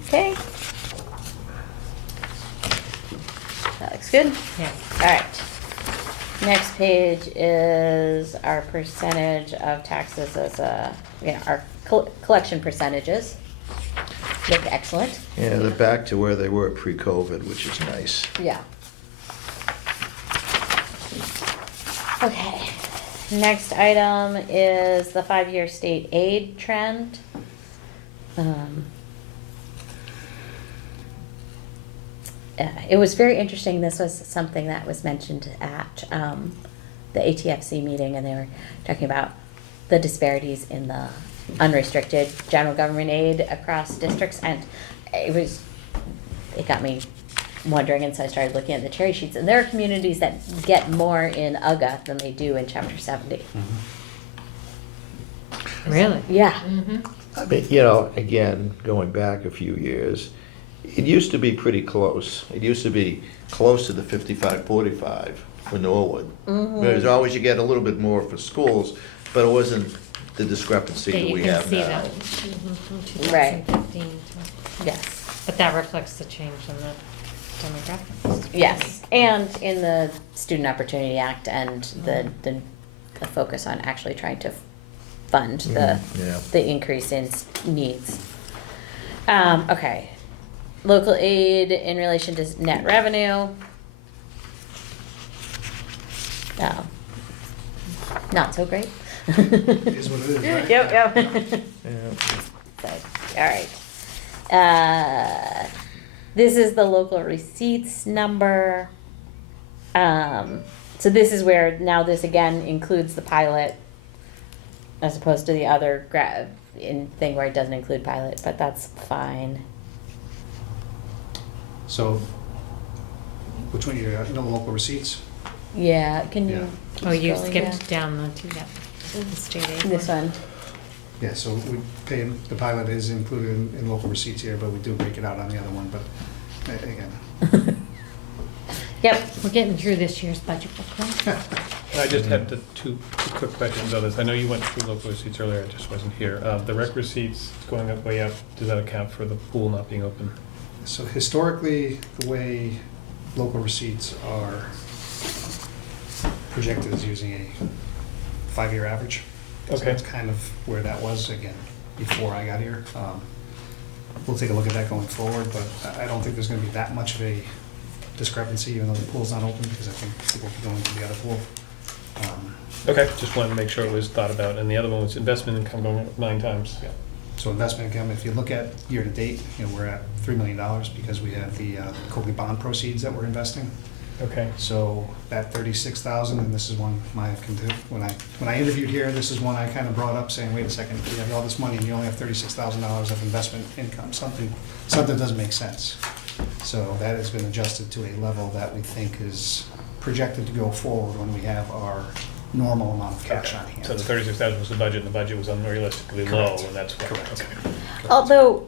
Okay. That looks good. Yeah. All right. Next page is our percentage of taxes as a, our collection percentages. Look excellent. Yeah, they're back to where they were pre-COVID, which is nice. Yeah. Okay. Next item is the 5-year state aid trend. It was very interesting. This was something that was mentioned at the ATFC meeting, and they were talking about the disparities in the unrestricted general government aid across districts, and it got me wondering, and so I started looking at the cherry sheets, and there are communities that get more in UGA than they do in Chapter 70. Really? Yeah. Mm-hmm. I mean, you know, again, going back a few years, it used to be pretty close. It used to be close to the 55-45 for Norwood. There's always, you get a little bit more for schools, but it wasn't the discrepancy that You we can have see now. that from Right. 2015 to- Yes. But that reflects the change in the demographics. Yes. And in the Student Opportunity Act and the focus on actually trying to fund Yeah. the increase in needs. Okay. Local aid in relation to net revenue. Not so great. It is what it is, right? Yep, yep. Yeah. So, all right. This is the local receipts number. So this is where now this again includes the pilot, as opposed to the other thing where it doesn't include pilot, but that's fine. So, which one you, the local receipts? Yeah, can you? Yeah. Oh, you scrolling skipped down the state aid. This one. Yeah, so we pay, the pilot is included in local receipts here, but we do break it out on the other one, but again. Yep. We're getting through this year's budget book, right? I just had two quick questions on this. I know you went through local receipts earlier, I just wasn't here. The rec receipts going up, way up, does that account for the pool not being open? So historically, the way local receipts are projected is using a 5-year average. So Okay. that's kind of where that was, again, before I got here. We'll take a look at that going forward, but I don't think there's gonna be that much of a discrepancy, even though the pool's not open, because I think people will be going to the other pool. Okay, just wanted to make sure it was thought about. And the other one was investment income going up 9 times. Yeah. So investment income, if you look at year-to-date, we're at $3 million because we have the Coakley bond proceeds that we're investing. Okay. So that 36,000, and this is one Maya can do, when I interviewed here, this is one I kind of brought up saying, wait a second, you have all this money and you only have $36,000 of investment income, something doesn't make sense. So that has been adjusted to a level that we think is projected to go forward when we have our normal amount of cash on hand. So the 36,000 was the budget, and the budget was unrealistically low, Correct. and that's why. Correct. Okay. Although,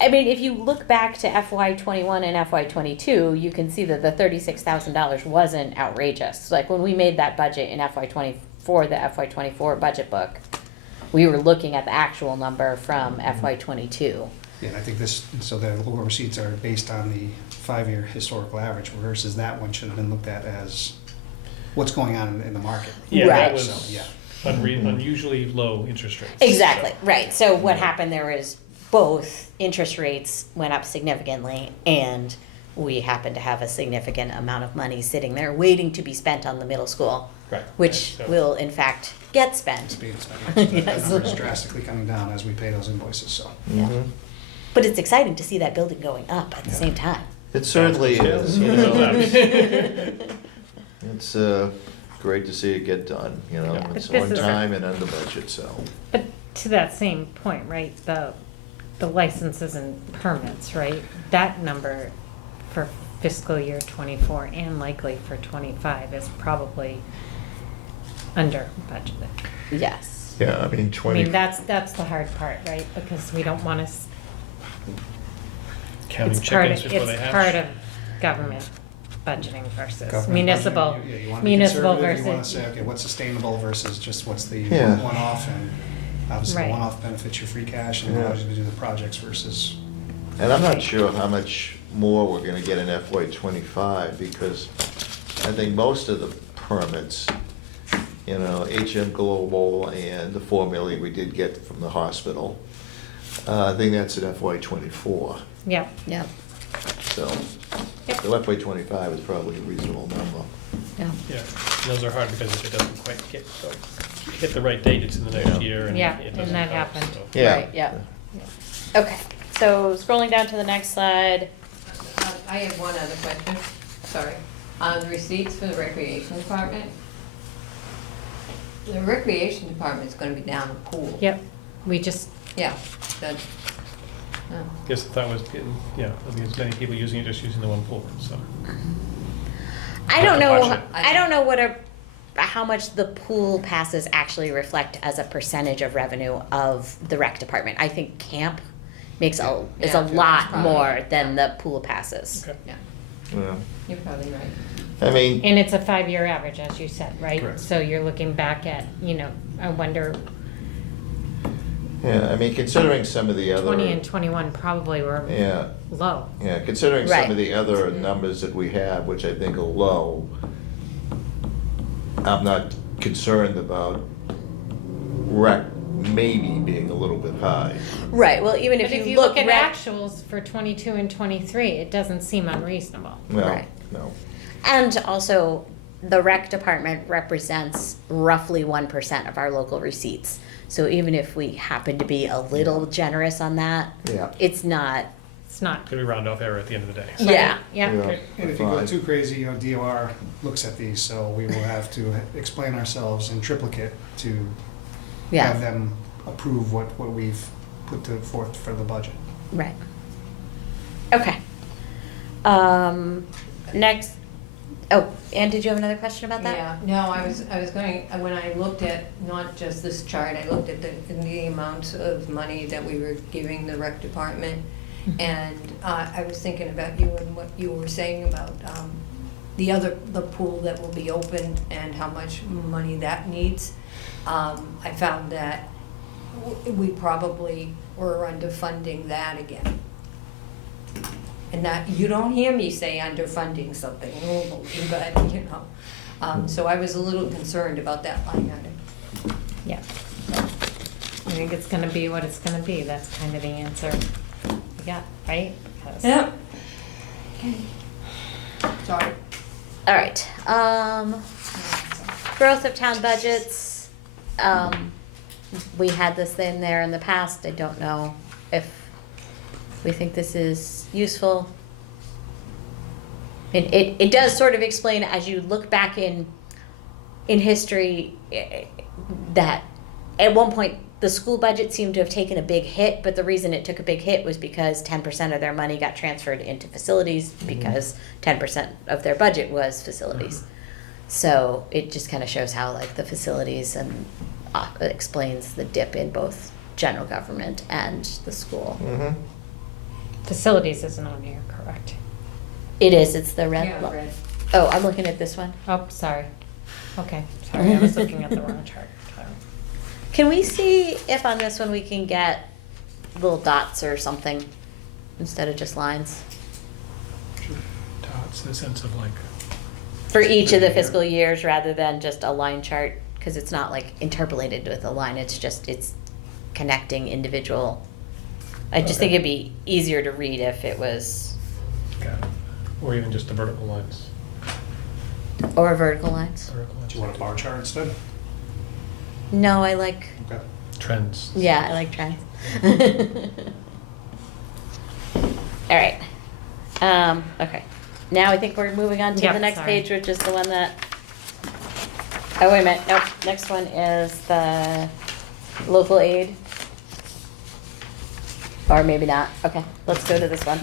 I mean, if you look back to FY '21 and FY '22, you can see that the $36,000 wasn't outrageous. Like when we made that budget in FY '24, the FY '24 budget book, we were looking at the actual number from FY '22. Yeah, and I think so the local receipts are based on the 5-year historical average versus that one should have been looked at as what's going on in the market. Yeah, Right. that was So, yeah. unusually low interest rates. Exactly, right. So what happened there is both interest rates went up significantly and we happened to have a significant amount of money sitting there waiting to be spent on the middle school, Right. which So- will in fact get spent. Speed is spending. That Yes. number is drastically coming down as we pay those invoices, so. Mhm. But it's exciting to see that building going up at the same time. It certainly is, you know. It's great to see it get done, you know. Yeah. But It's this on is a- time and under budget, so. But to that same point, right, the licenses and permits, right? That number for fiscal year '24 and likely for '25 is probably under budgeted. Yes. Yeah, I mean, I mean, that's the hard part, right? Because we don't want to, Counting it's part chickens of, before they it's hatch. part of government budgeting versus Government municipal, budget, you wanna be municipal conservative, You wanna versus. say, okay, what's sustainable versus just what's the Yeah. one-off, and obviously the Right. one-off benefits your free cash and Yeah. allows you to do the projects versus. And I'm not sure how much more we're gonna get in FY '25, because I think most of the permits, you know, HM Global and the 4 million we did get from the hospital, I think that's in FY '24, Yeah, Yep. so. Yep. So FY '25 is probably a reasonable number. Yeah. Yeah, and those are hard because if it doesn't quite hit the right date, it's in the next Yeah. year, and Yeah, it and doesn't that help, happened. so. Yeah. Right, yeah. Okay, so scrolling down to the next slide. I have one other question, sorry. On receipts for the recreation department. The recreation department's gonna be down the pool. yep, we just, Yeah, that, oh. Guess the thought was, yeah, I think as many people using it, just using the one pool, so. I don't know. Watch it. I don't know how much the pool passes actually reflect as a percentage of revenue of the rec department. I think camp is a Yeah, lot probably. more than the pool passes. Okay. Yeah, Yeah. you're probably right. I mean, and it's a 5-year average, as you said, right? Correct. So you're looking back at, I wonder, yeah, I mean, considering some of the other. 20 and 21 probably were Yeah, low. yeah, considering some Right. of the other numbers that we have, which I think are low, I'm not concerned about rec maybe being a little bit high. Right. Well, even But if you look at actuals for 22 and 23, it doesn't seem unreasonable. Well, Right. no. and also the rec department represents roughly 1% of our local receipts. So even if we happen to be a little generous on that, Yeah. it's not. It's not. Could be round off error at the end of the day. Yeah. Yeah. And if you go Fine. too crazy, DOR looks at these, so we will have to explain ourselves in triplicate to Yeah. have them approve what we've put forth for the budget. Right. Okay. Next. Oh, Ann, did you have another question about that? Yeah, no, I was going, when I looked at not just this chart, I looked at the amount of money that we were giving the rec department. And I was thinking about you and what you were saying about the pool that will be open and how much money that needs. I found that we probably were underfunding that again. And that, you don't hear me say underfunding something normally, but, you know. So I was a little concerned about that line item. Yeah. I think it's gonna be what it's gonna be. That's kind of the answer we got, right? 'Cause- Yeah. Okay. Sorry. All right, growth of town budgets. We had this in there in the past. I don't know if we think this is useful. It does sort of explain, as you look back in history, that at one point the school budget seemed to have taken a big hit, but the reason it took a big hit was because 10% of their money got transferred into facilities, because 10% of their budget was facilities. So it just kind of shows how like the facilities and explains the dip in both general government and the school. Mm-hmm. Facilities isn't on here, correct? It is, it's the red. Yeah, red. Oh, I'm looking at this one. Oh, sorry. Okay, sorry, I was looking at the wrong chart. Sorry. Can we see if on this one we can get little dots or something instead of just lines? Dots, in the sense of like, For each of the fiscal years rather than just a line chart, because it's not like interpolated with a line, it's connecting individual. I just think Okay. it'd be easier to read if it was, got it. Or even just the vertical lines. or vertical lines. Vertical lines. Do you want a bar chart instead? No, I like, Okay. Trends. yeah, I like trends. All right. Okay. Now I think we're moving on to Yep, the next sorry. page, which is the one that, oh, wait a minute, nope, next one is the local aid. Or maybe not, okay, let's go to this one.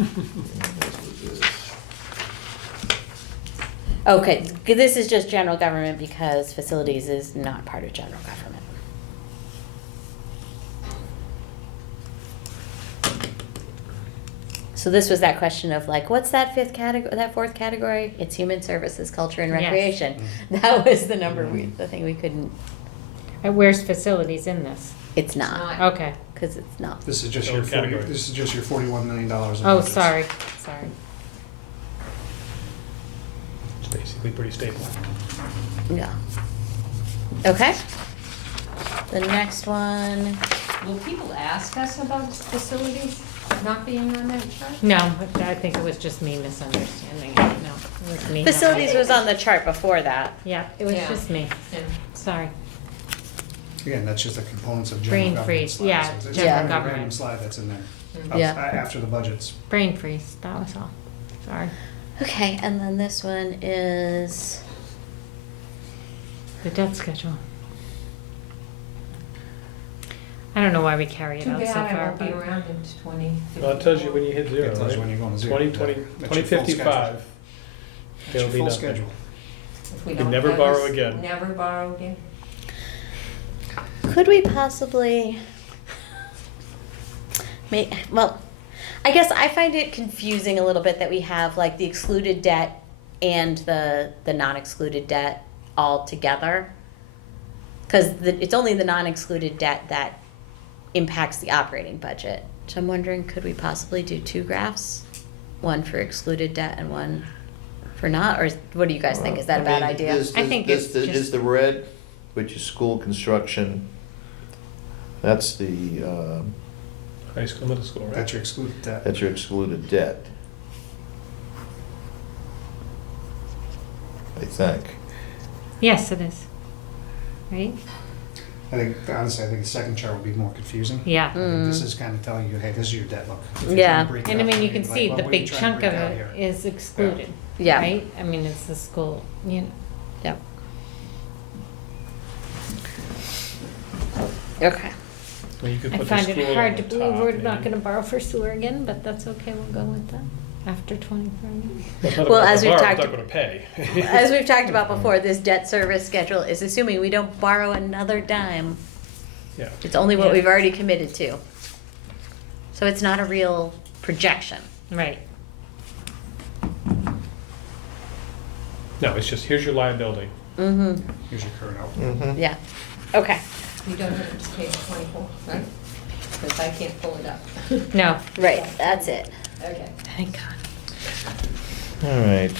Okay, this is just general government because facilities is not part of general government. So this was that question of like, what's that fourth category? It's human services, culture and Yes. recreation. That was the number the thing we couldn't, Where's facilities in this? it's not, Not. Okay. cause it's not. This is just Third your category. this is just your $41 million. in Oh, budgets. sorry. It's basically pretty stable. Yeah. Okay. The next one, Will people ask us about facilities not being on that chart? No, I think it was just me misunderstanding it. No, it was me. facilities was on the chart before that. Yeah, it was Yeah. just me. Yeah. Sorry. Again, that's just the components of general Brain government freeze, slide, yeah, so it's general kind of a government. random slide that's in there. Mhm. Yeah. After the budgets. Brain freeze, that was all. Sorry. Okay, and then this one is, The debt schedule. I don't know why we carry it Too out so bad I far, won't be but around in 20. Well, it tells you when you hit zero, It tells you when right? you're going to zero. 2020, Yeah. That's your full 2055, That's there'll your be full nothing. schedule. If we You don't never have borrow this- again. Never borrow again. could we possibly well, I guess I find it confusing a little bit that we have like the excluded debt and the non-excluded debt all together. Because it's only the non-excluded debt that impacts the operating budget. So I'm wondering, could we possibly do two graphs? One for excluded debt and one for not, or what do you guys think? Is that a bad idea? I think it's Is just- the red, which is school construction, that's the, High school, middle school, right? That's your excluded debt. that's your excluded debt. I think. yes, it is. Right? I think, honestly, I think the second chart would be more confusing. Yeah. I think this is kind of telling you, hey, this is your debt look. If you're trying Yeah. to break it And I up, mean, you you'd can be see like, the well, what are you big trying to chunk of break out it here? is excluded. Yeah. Right? I mean, it's the school, you know. Yep. Okay. Well, you could I put the find school it on hard the to believe top, we're not maybe. gonna borrow for sewer again, but that's okay, we'll go with that after 2030. It's not Well, about as the we've borrow, talked- it's not gonna pay. As we've talked about before, this debt service schedule is assuming we don't borrow another dime. Yeah. It's only what Yeah. we've already committed to. So it's not a real projection. Right. No, it's just, here's your liability. Mm-hmm. Here's your current output. Mm-hmm. Yeah. Okay. You don't have to pay 24, right? Because I can't pull it up. No, Right. That's it. Okay. thank God. All right.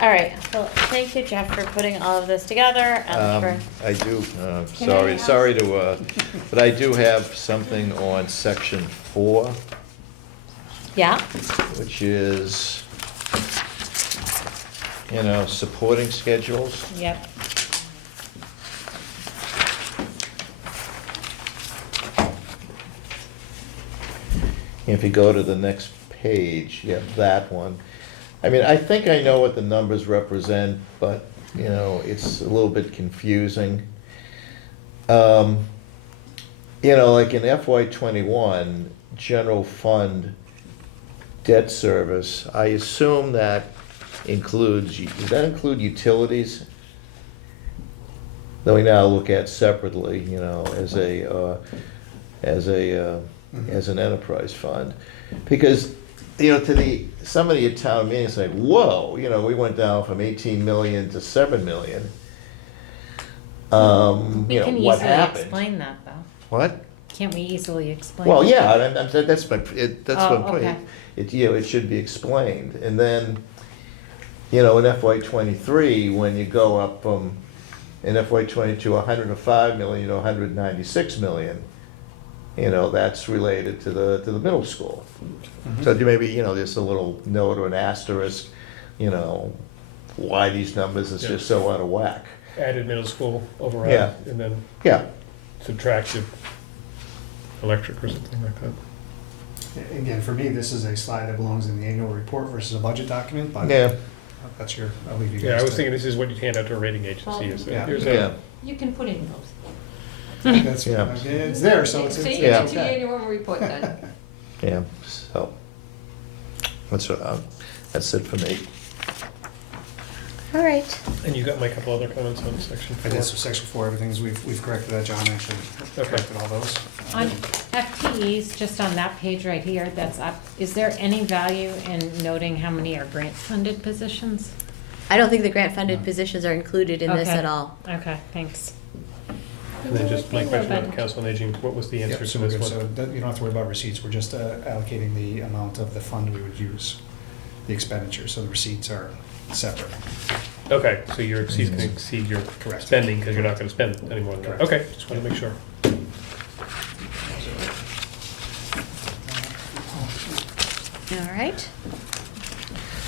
All right, well, thank you, Jeff, for putting all of this together and for, I do, Can I sorry to, but I do have something on section 4, yeah? which is, supporting schedules. Yep. If you go to the next page, you have that one. I mean, I think I know what the numbers represent, but, it's a little bit confusing. Like in FY '21, general fund debt service, I assume that includes, does that include utilities? That we now look at separately, as an enterprise fund. Because, some of the town meetings say, whoa, we went down from 18 million to 7 million. We can What easily happened? explain that, though. What? Can't we easily explain? Well, it? yeah, that's my, Oh, point. okay. It should be explained. And then, in FY '23, when you go up from, in FY '22, 105 million to 196 million, that's related to the middle school. So maybe, there's a little note or an asterisk, why these numbers is just so out of whack. Added middle school override, Yeah. and then Yeah, subtracted electric or something like that. Again, for me, this is a slide that belongs in the annual report versus a budget document, but yeah, that's I'll leave you guys. Yeah, I was to- thinking this is what you hand out to a rating agency. Well, is yeah. here's yeah. You can put in those. That's, Yeah. it's there, so it's See, Yeah. it's the annual report done. Yeah, so, that's it for me. All right. And you got my couple other comments on section I 4? did, so section 4, everything's, we've corrected that, John actually Okay. corrected all those. On FTEs, just on that page right here, that's up, is there any value in noting how many are grant-funded positions? I don't think the grant-funded positions are included in this Okay. at all. Okay, thanks. And then just my question on But- council on aging, what was the answer Yep, to so we're this good, one? so you don't have to worry about receipts, we're just allocating the amount of the fund we would use, the expenditure, so the receipts are separate. Okay, so your exceeds can exceed your Correct. spending because you're not going to spend any more than that. Correct. Okay, just want to make sure. All right.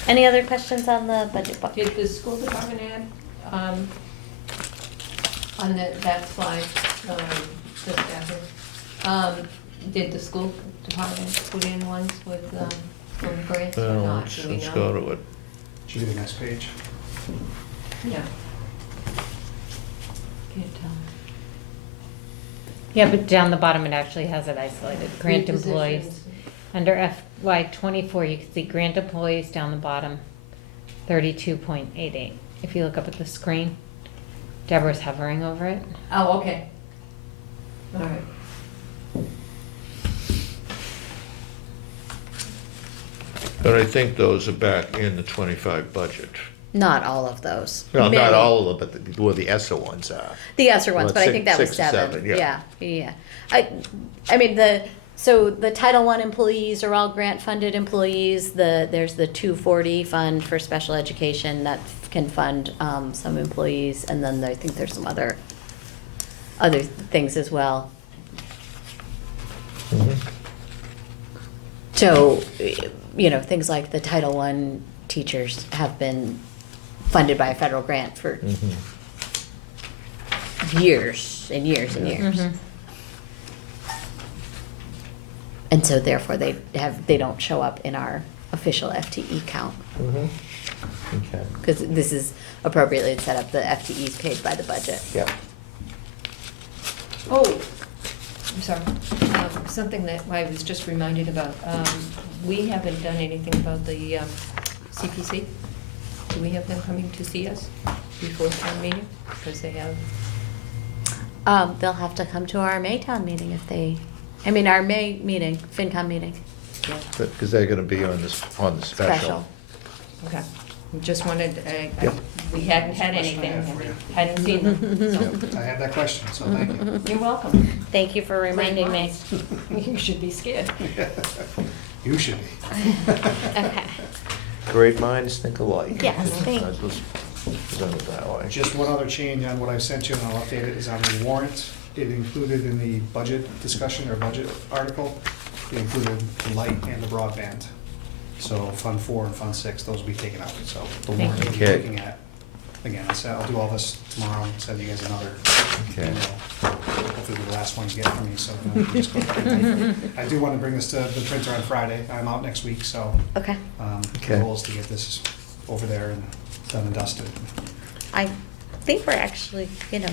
Any other questions on the budget book? Did the school department add, on that slide, the staffing, did the school department put in ones with, from grants or not? Do we Let's know? go to it. Should be the next page. Yeah. Can't tell. Yeah, but down the bottom, it actually has it isolated, grant Three employees. positions. Under FY '24, you can see grant employees down the bottom, 32.88. If you look up at the screen, Deborah's hovering over it. Oh, okay. All right. But I think those are back in the '25 budget. Not all of those. Well, not Many. all of them, but well, the ESSA ones are. The ESSER ones, Well, but I think that was 6 or 7. 7, yeah. Yeah. I mean, so the Title I employees are all grant-funded employees. There's the 240 fund for special education that can fund some employees, and then I think there's some other things as well. So, things like the Title I teachers have been funded by a federal grant for years and years and years. Mhm. And so therefore they don't show up in our official FTE count. Okay, Because this is appropriately set up, the FTEs paid by the budget. yeah. Oh, I'm sorry. Something that I was just reminded about. We haven't done anything about the CPC. Do we have them coming to see us before town meeting? Because they have, They'll have to come to our Maytown meeting our May meeting, FinCom meeting, yeah, Because they're gonna be on the special. special. okay. Just wanted, Yep. we hadn't had Question I anything, have for you. hadn't seen them. I had that question, so thank you. You're welcome. Thank you for reminding me. You should be scared. You should be. Okay. Great minds think alike. Yes, thank I just present it that way. Just one other change on what I sent you, and I'll update it, is on the warrant. It included in the budget discussion or budget article, it included the light and the broadband. So Fund 4 and Fund 6, those will be taken out, so the Thank warrant we'll be you. looking at. Again, so I'll do all this tomorrow and send you guys another Okay. email. Hopefully the last one you get from me, so you can just go back and I do want to bring this to the printer on Friday. I'm out next week, so Okay. the Okay. goal is to get this over there and done and dusted. I think we're actually, Yeah,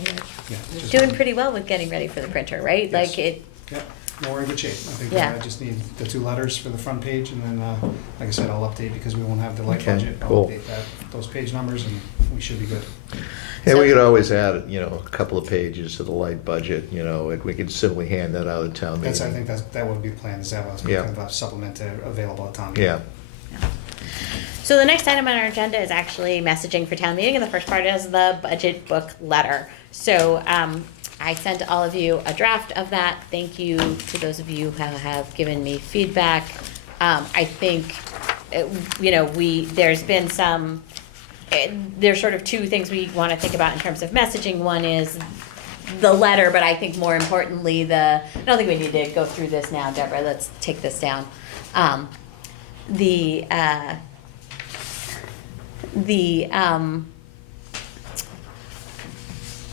just- doing pretty well with getting ready for the printer, right? Yes. Like it, Yeah, no, we're in good shape. I think Yeah. I just need the 2 letters for the front page, and then, like I said, I'll update because we won't have the light Okay, budget. I'll cool. update those page numbers, and we should be good. Yeah, we So- could always add, a couple of pages to the light budget, and we could simply hand that out at town meeting. I think that would be the plan, is to have a Yeah. kind of a supplement available at town meeting. Yeah, so the next item on our agenda is actually messaging for town meeting, and the first part is the budget book letter. So, I sent all of you a draft of that. Thank you to those of you who have given me feedback. I think, there's been some, there's sort of 2 things we want to think about in terms of messaging. One is the letter, but I think more importantly, I don't think we need to go through this now, Deborah, let's take this down.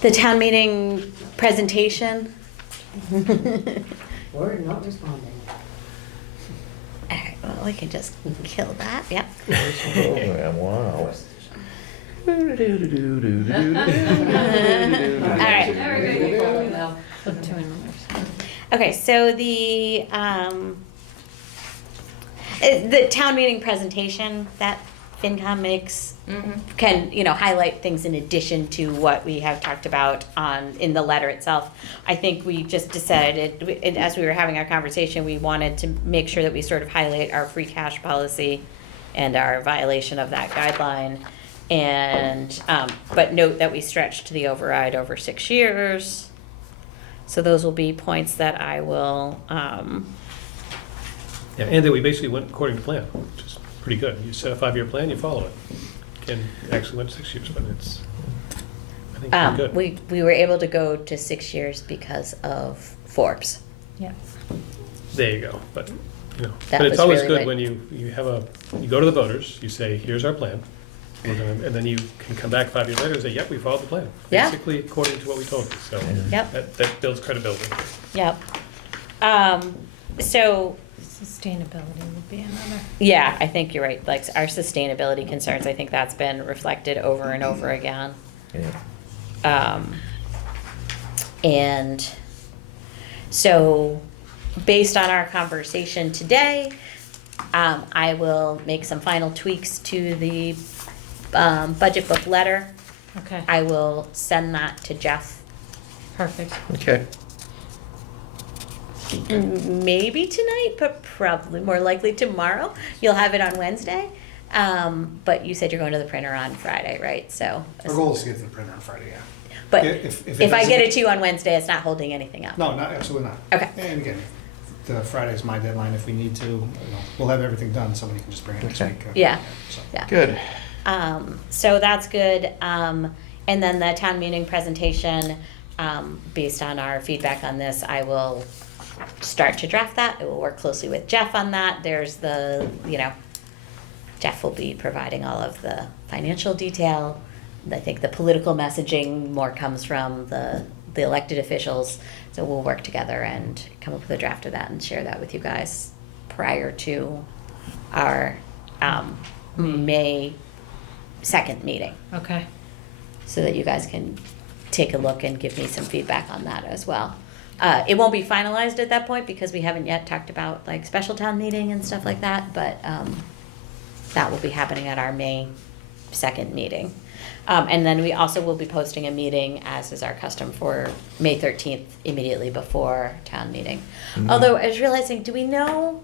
The town meeting presentation. We're not responding. All right, well, we can just kill that, yep. program, wow. All right. Flip to another. Okay, so the town meeting presentation that FinCom makes can, highlight things in addition to what we have talked about in the letter itself. I think we just decided, as we were having our conversation, we wanted to make sure that we sort of highlight our free cash policy and our violation of that guideline. And, but note that we stretched the override over 6 years. So those will be points that I will, Yeah, and that we basically went according to plan, which is pretty good. You set a 5-year plan, you follow it. Ken actually went 6 years, but it's, I think, pretty good. we were able to go to 6 years because of Forbes. Yeah. There you go, but, That but it's was always really good when you go to the voters, you say, here's our plan. And then you can come back 5 years later and say, yep, we followed the plan. Yeah. Basically according to what we told you, so. Yep. That builds credibility. Yep. So, Sustainability would be another. yeah, I think you're right. Like our sustainability concerns, I think that's been reflected over and over again. Yeah. And so, based on our conversation today, I will make some final tweaks to the budget book letter. Okay, I will send that to Jeff perfect. Okay. maybe tonight, but probably more likely tomorrow. You'll have it on Wednesday. But you said you're going to the printer on Friday, right? So, Our goal is to get to the printer on Friday, yeah. but If it if I get doesn't- it to you on Wednesday, it's not holding anything up. No, absolutely not. Okay. And again, the Friday's my deadline. If we need to, we'll have everything done. Somebody can just bring it next Okay. week. Yeah. So. Yeah. Good. So that's good. And then the town meeting presentation, based on our feedback on this, I will start to draft that. I will work closely with Jeff on that. There's Jeff will be providing all of the financial detail. I think the political messaging more comes from the elected officials. So we'll work together and come up with a draft of that and share that with you guys prior to our May 2nd meeting, Okay, so that you guys can take a look and give me some feedback on that as well. It won't be finalized at that point because we haven't yet talked about like special town meeting and stuff like that, but that will be happening at our May 2nd meeting. And then we also will be posting a meeting, as is our custom, for May 13th, immediately before town meeting. Although I was realizing, do we know,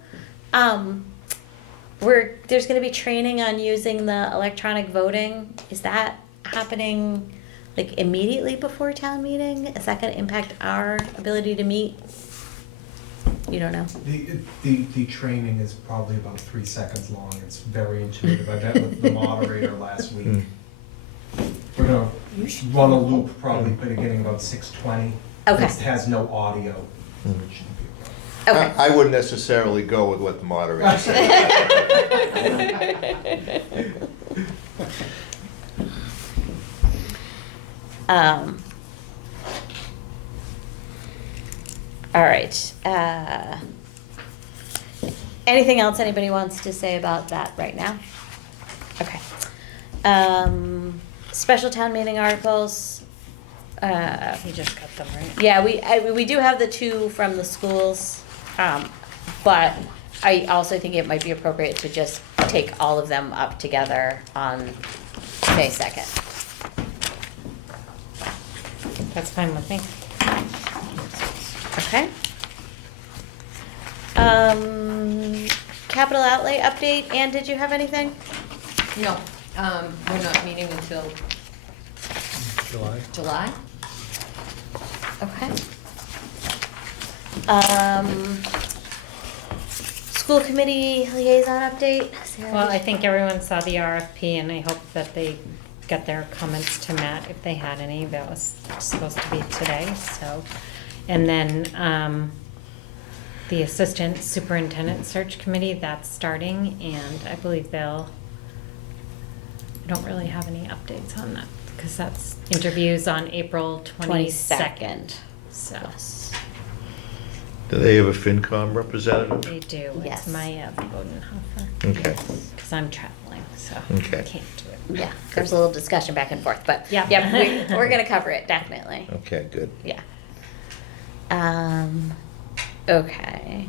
there's gonna be training on using the electronic voting? Is that happening like immediately before town meeting? Is that gonna impact our ability to meet? You don't know? The training is probably about 3 seconds long. It's very intuitive. I met with the moderator last week. We're gonna run a loop probably beginning about 6:20. Okay. It has no audio. It shouldn't be a problem. Okay. I wouldn't necessarily go with what the moderator said. All right. Anything else anybody wants to say about that right now? Okay. Special town meeting articles. You just got them, right? Yeah, we do have the two from the schools, but I also think it might be appropriate to just take all of them up together on May 2nd. That's fine with me. Okay. Capital outlay update. Ann, did you have anything? No, we're not meeting until July. July. Okay. School committee liaison update. Sarah, Well, did I you- think everyone saw the RFP, and I hope that they got their comments to Matt if they had any. That was supposed to be today, so. And then, the assistant superintendent search committee, that's starting, and I believe I don't really have any updates on that, because that's interviews on April 22nd. So, Yes. Do they have a FinCom representative? they do. Yes. It's Maya Bodenhofer. Okay. Because I'm traveling, so Okay. I can't do it. Yeah, there's a little discussion back and forth, but Yeah. we're gonna cover it definitely. Okay, good. Yeah. Okay.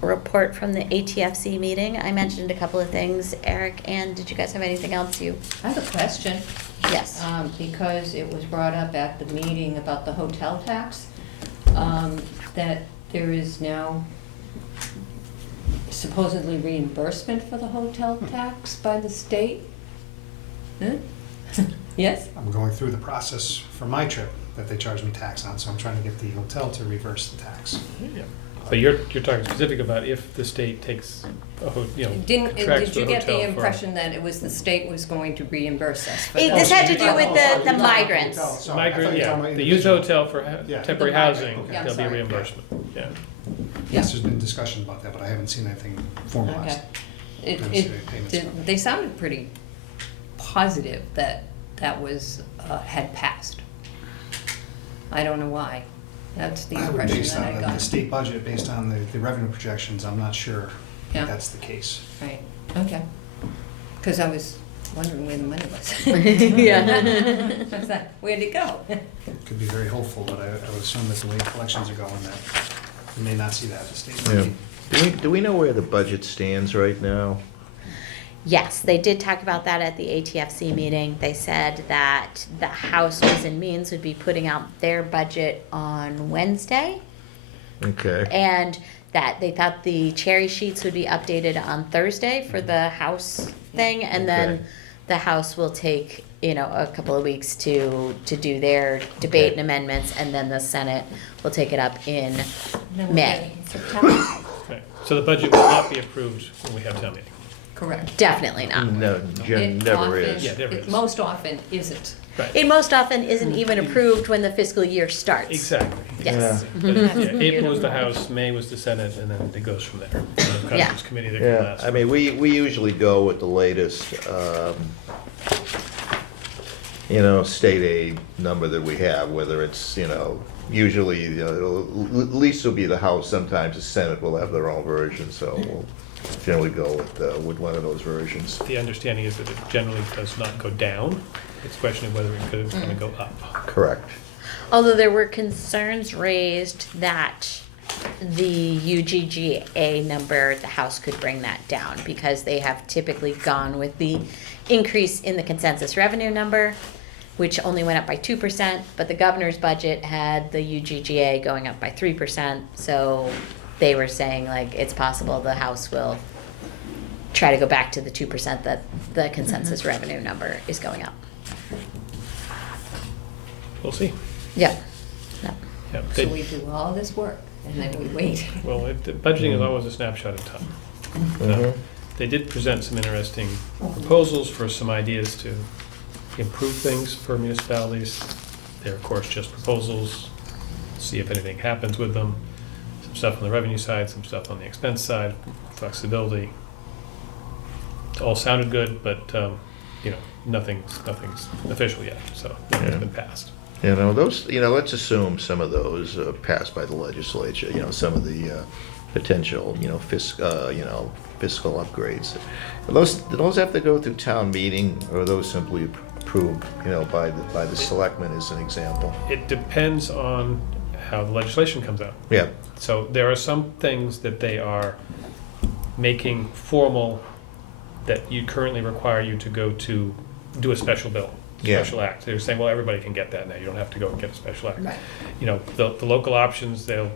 Report from the ATFC meeting. I mentioned a couple of things. Eric, Ann, did you guys have anything else you? I have a question. Yes. Because it was brought up at the meeting about the hotel tax, that there is now supposedly reimbursement for the hotel tax by the state. Huh? Yes? I'm going through the process for my trip that they charge me tax on, so I'm trying to get the hotel to reverse the tax. Yeah. But you're talking specific about if the state takes Did contracts you with a get the hotel for- impression that it was the state was going to reimburse us for This that? had to do with the migrants. Migrant, yeah, they use the hotel for Yeah. temporary The housing, migrant, okay. there'll be a Sorry. reimbursement, yeah. Yes, there's been discussion about that, but I haven't seen anything formalized. Okay. Haven't seen any payments from it. They sounded pretty positive that that was, had passed. I don't know why. That's the I would impression base that I on got. the state budget, based on the revenue projections, I'm not sure Yeah. if that's the case. Right, okay. Because I was wondering where the money was. Yeah. I was like, where'd it go? Could be very hopeful, but I would assume that the way collections are going, that we may not see that at the state. Yeah. Do we know where the budget stands right now? Yes, they did talk about that at the ATFC meeting. They said that the House Ways and Means would be putting out their budget on Wednesday, Okay. and that they thought the cherry sheets would be updated on Thursday for the House thing, and then Okay. the House will take, a couple of weeks to do their debate Okay. and amendments, and then the Senate will take it up in Then we'll May. get it in September. Okay. So the budget will not be approved when we have town meeting. Correct. Definitely not. No, It never often- is. Yeah, never it is. most often isn't. Right, It most often isn't even approved when the fiscal year starts. exactly. Yes. But, yeah, April was the House, May was the Senate, and then it goes from there. And the Yeah. Conference Committee that can Yeah, last. I mean, we usually go with the latest, state aid number that we have, whether it's, usually, at least it'll be the House, sometimes the Senate will have their own version, so we'll generally go with one of those versions. The understanding is that it generally does not go down. It's a question of whether it's going to go up. Correct. Although there were concerns raised that the UGGA number, the House could bring that down because they have typically gone with the increase in the consensus revenue number, which only went up by 2%, but the governor's budget had the UGGA going up by 3%, so they were saying it's possible the House will try to go back to the 2% that the consensus revenue number is going up. We'll see. Yeah. No. Yeah, So we do all this work and then we wait. Well, budgeting is always a snapshot in time. Mhm. They did present some interesting proposals for some ideas to improve things for municipalities. They're of course just proposals, see if anything happens with them. Some stuff on the revenue side, some stuff on the expense side, flexibility. It all sounded good, but, nothing's official yet, so nothing's Yeah. been passed. Let's assume some of those passed by the legislature, some of the potential, fiscal upgrades. Do those have to go through town meeting, or are those simply approved, by the selectmen as an example? It depends on how the legislation comes out. Yeah, So there are some things that they are making formal that you currently require you to go to do a special bill, Yeah. special act. They're saying, well, everybody can get that now. You don't have to go and get a special act. Right. The local options, they'll,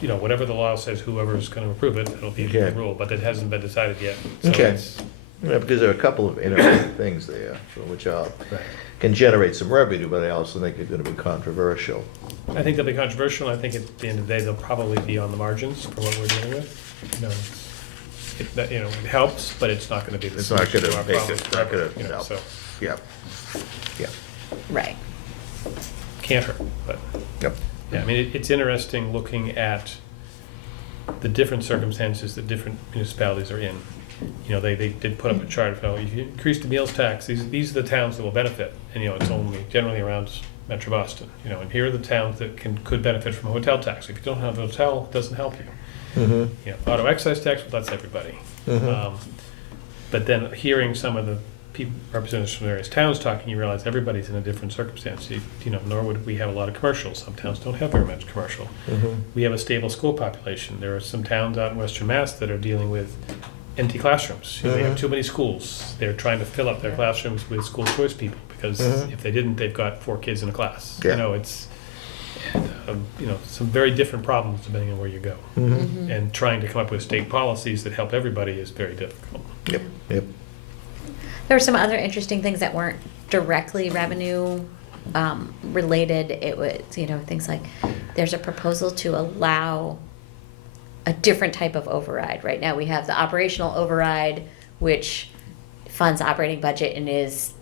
whatever the law says, whoever's going to approve it, it'll be the Okay. rule, but it hasn't been decided yet. So Okay. it's- Yeah, because there are a couple of innovative things there, which can generate some revenue, but I also think they're gonna be controversial. I think they'll be controversial, and I think at the end of the day, they'll probably be on the margins for what we're dealing with. It helps, but it's not gonna be the It's not solution gonna to our make problems it- not forever, gonna- no. so Yeah, yeah, Right. can't hurt, but, yep. yeah, I mean, it's interesting looking at the different circumstances that different municipalities are in. They did put up a chart of, if you increase the meals tax, these are the towns that will benefit, and, it's only generally around Metro Boston, and here are the towns that could benefit from a hotel tax. If you don't have a hotel, it doesn't help you. Mm-hmm. Auto excise tax, well, that's everybody. Mhm. But then hearing some of the representatives from various towns talking, you realize everybody's in a different circumstance. Norwood, we have a lot of commercial. Some towns don't have very much commercial. Mhm. We have a stable school population. There are some towns out in Western Mass that are dealing with empty classrooms. They have Mhm. too many schools. They're trying to fill up their classrooms with school choice people, because Mhm. if they didn't, they've got 4 kids in a class. Yeah. It's some very different problems depending on where you go. Mhm. And trying to come up with state policies that help everybody is very difficult. Yep, yep. There were some other interesting things that weren't directly revenue related. It was, things like there's a proposal to allow a different type of override. Right now we have the operational override, which funds operating budget and is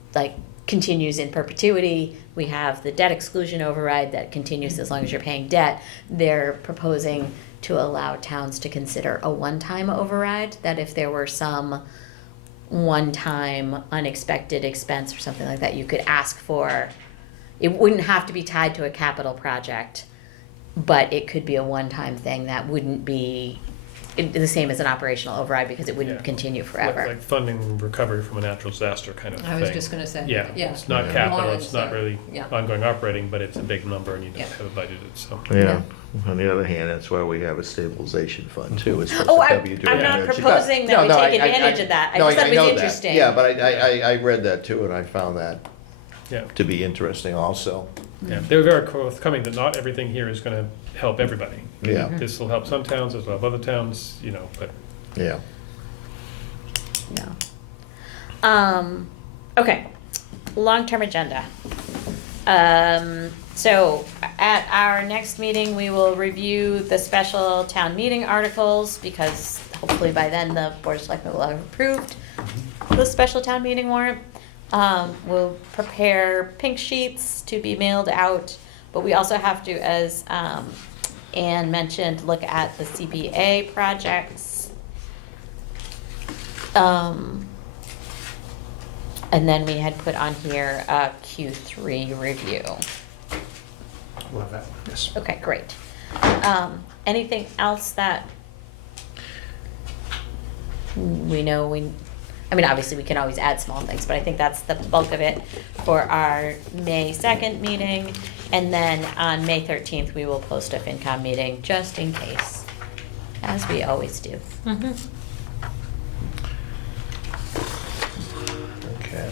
continues in perpetuity. We have the debt exclusion override that continues as long as you're paying debt. They're proposing to allow towns to consider a one-time override, that if there were some one-time unexpected expense or something like that, you could ask for. It wouldn't have to be tied to a capital project, but it could be a one-time thing that wouldn't be the same as an operational override, because it wouldn't Yeah. continue forever. Like funding recovery from a natural disaster kind of thing. I was just gonna say. Yeah, it's not Yeah. capital, Lawrence, it's not really yeah. ongoing operating, but it's a big number and you don't Yeah. have it budgeted, so. Yeah. On the other hand, that's why we have a stabilization fund too. It's what Oh, the I'm W2 not energy- proposing that we No, take advantage of that. I no, just thought it was know that. interesting. Yeah, but I read that too, and I found that Yeah, to be interesting also. yeah, they were very forthcoming that not everything here is gonna help everybody. Yeah, This will help some towns, this will help other towns, but yeah. No. Okay. Long-term agenda. So at our next meeting, we will review the special town meeting articles, because hopefully by then the Board of Selectmen will have approved the special town meeting warrant. We'll prepare pink sheets to be mailed out, but we also have to, as Anne mentioned, look at the CPA projects. And then we had put on here a Q3 review. Love that, yes. Okay, great. Anything else that we know obviously we can always add small things, but I think that's the bulk of it for our May 2nd meeting. And then on May 13th, we will post a FinCom meeting just in case, as we always do. Mhm. Okay.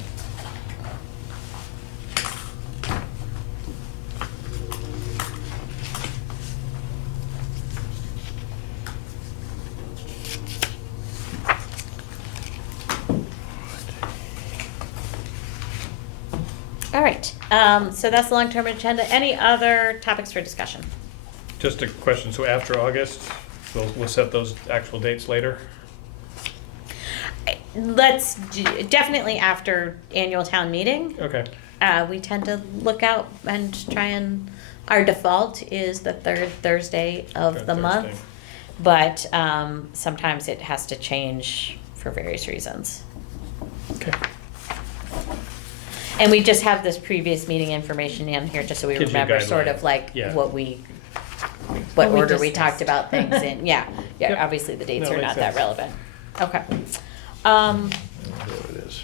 All right, so that's the long-term agenda. Any other topics for discussion? Just a question, so after August, we'll set those actual dates later? Definitely after annual town meeting. Okay, We tend to look out and try and, our default is the third Thursday of Third the Thursday. month. But sometimes it has to change for various reasons. okay. And we just have this previous meeting information in here, just so we Gives you a remember sort guideline. of like Yeah. what What we order we talked discussed. about things in. Yeah, Yep. obviously the dates No, are makes not that sense. relevant. Okay. There it is.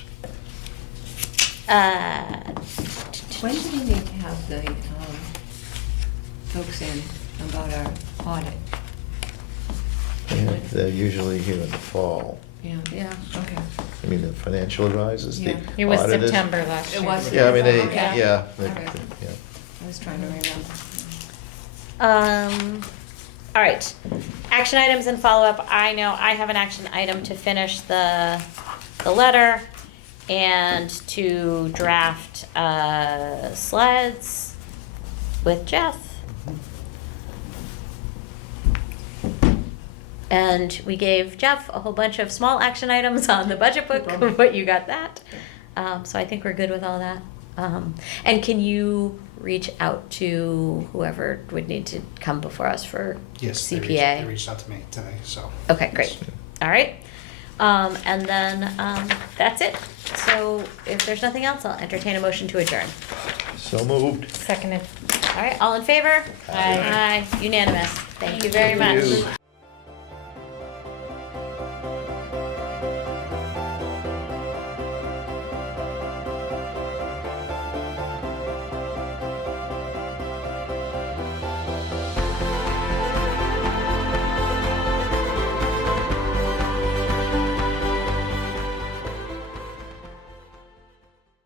When do we need to have the folks in about our audit? Yeah, they're usually here in the fall. Yeah, okay. I mean, the financial advisors, the Yeah. It was auditors. September last It year. was? Yeah, I mean, they, Okay. yeah, All right. yeah. I was trying to remember. All right. Action items and follow-up. I know I have an action item to finish the letter and to draft slides with Jeff. And we gave Jeff a whole bunch of small action items on the budget book, but you got that. So I think we're good with all that. And can you reach out to whoever would need to come before us for Yes, they CPA? reached out to me today, so. Okay, great. All right. And then that's it. So if there's nothing else, I'll entertain a motion to adjourn. So moved. Seconded. All right, all in favor? Aye. Aye, unanimous. Thank you very much. you.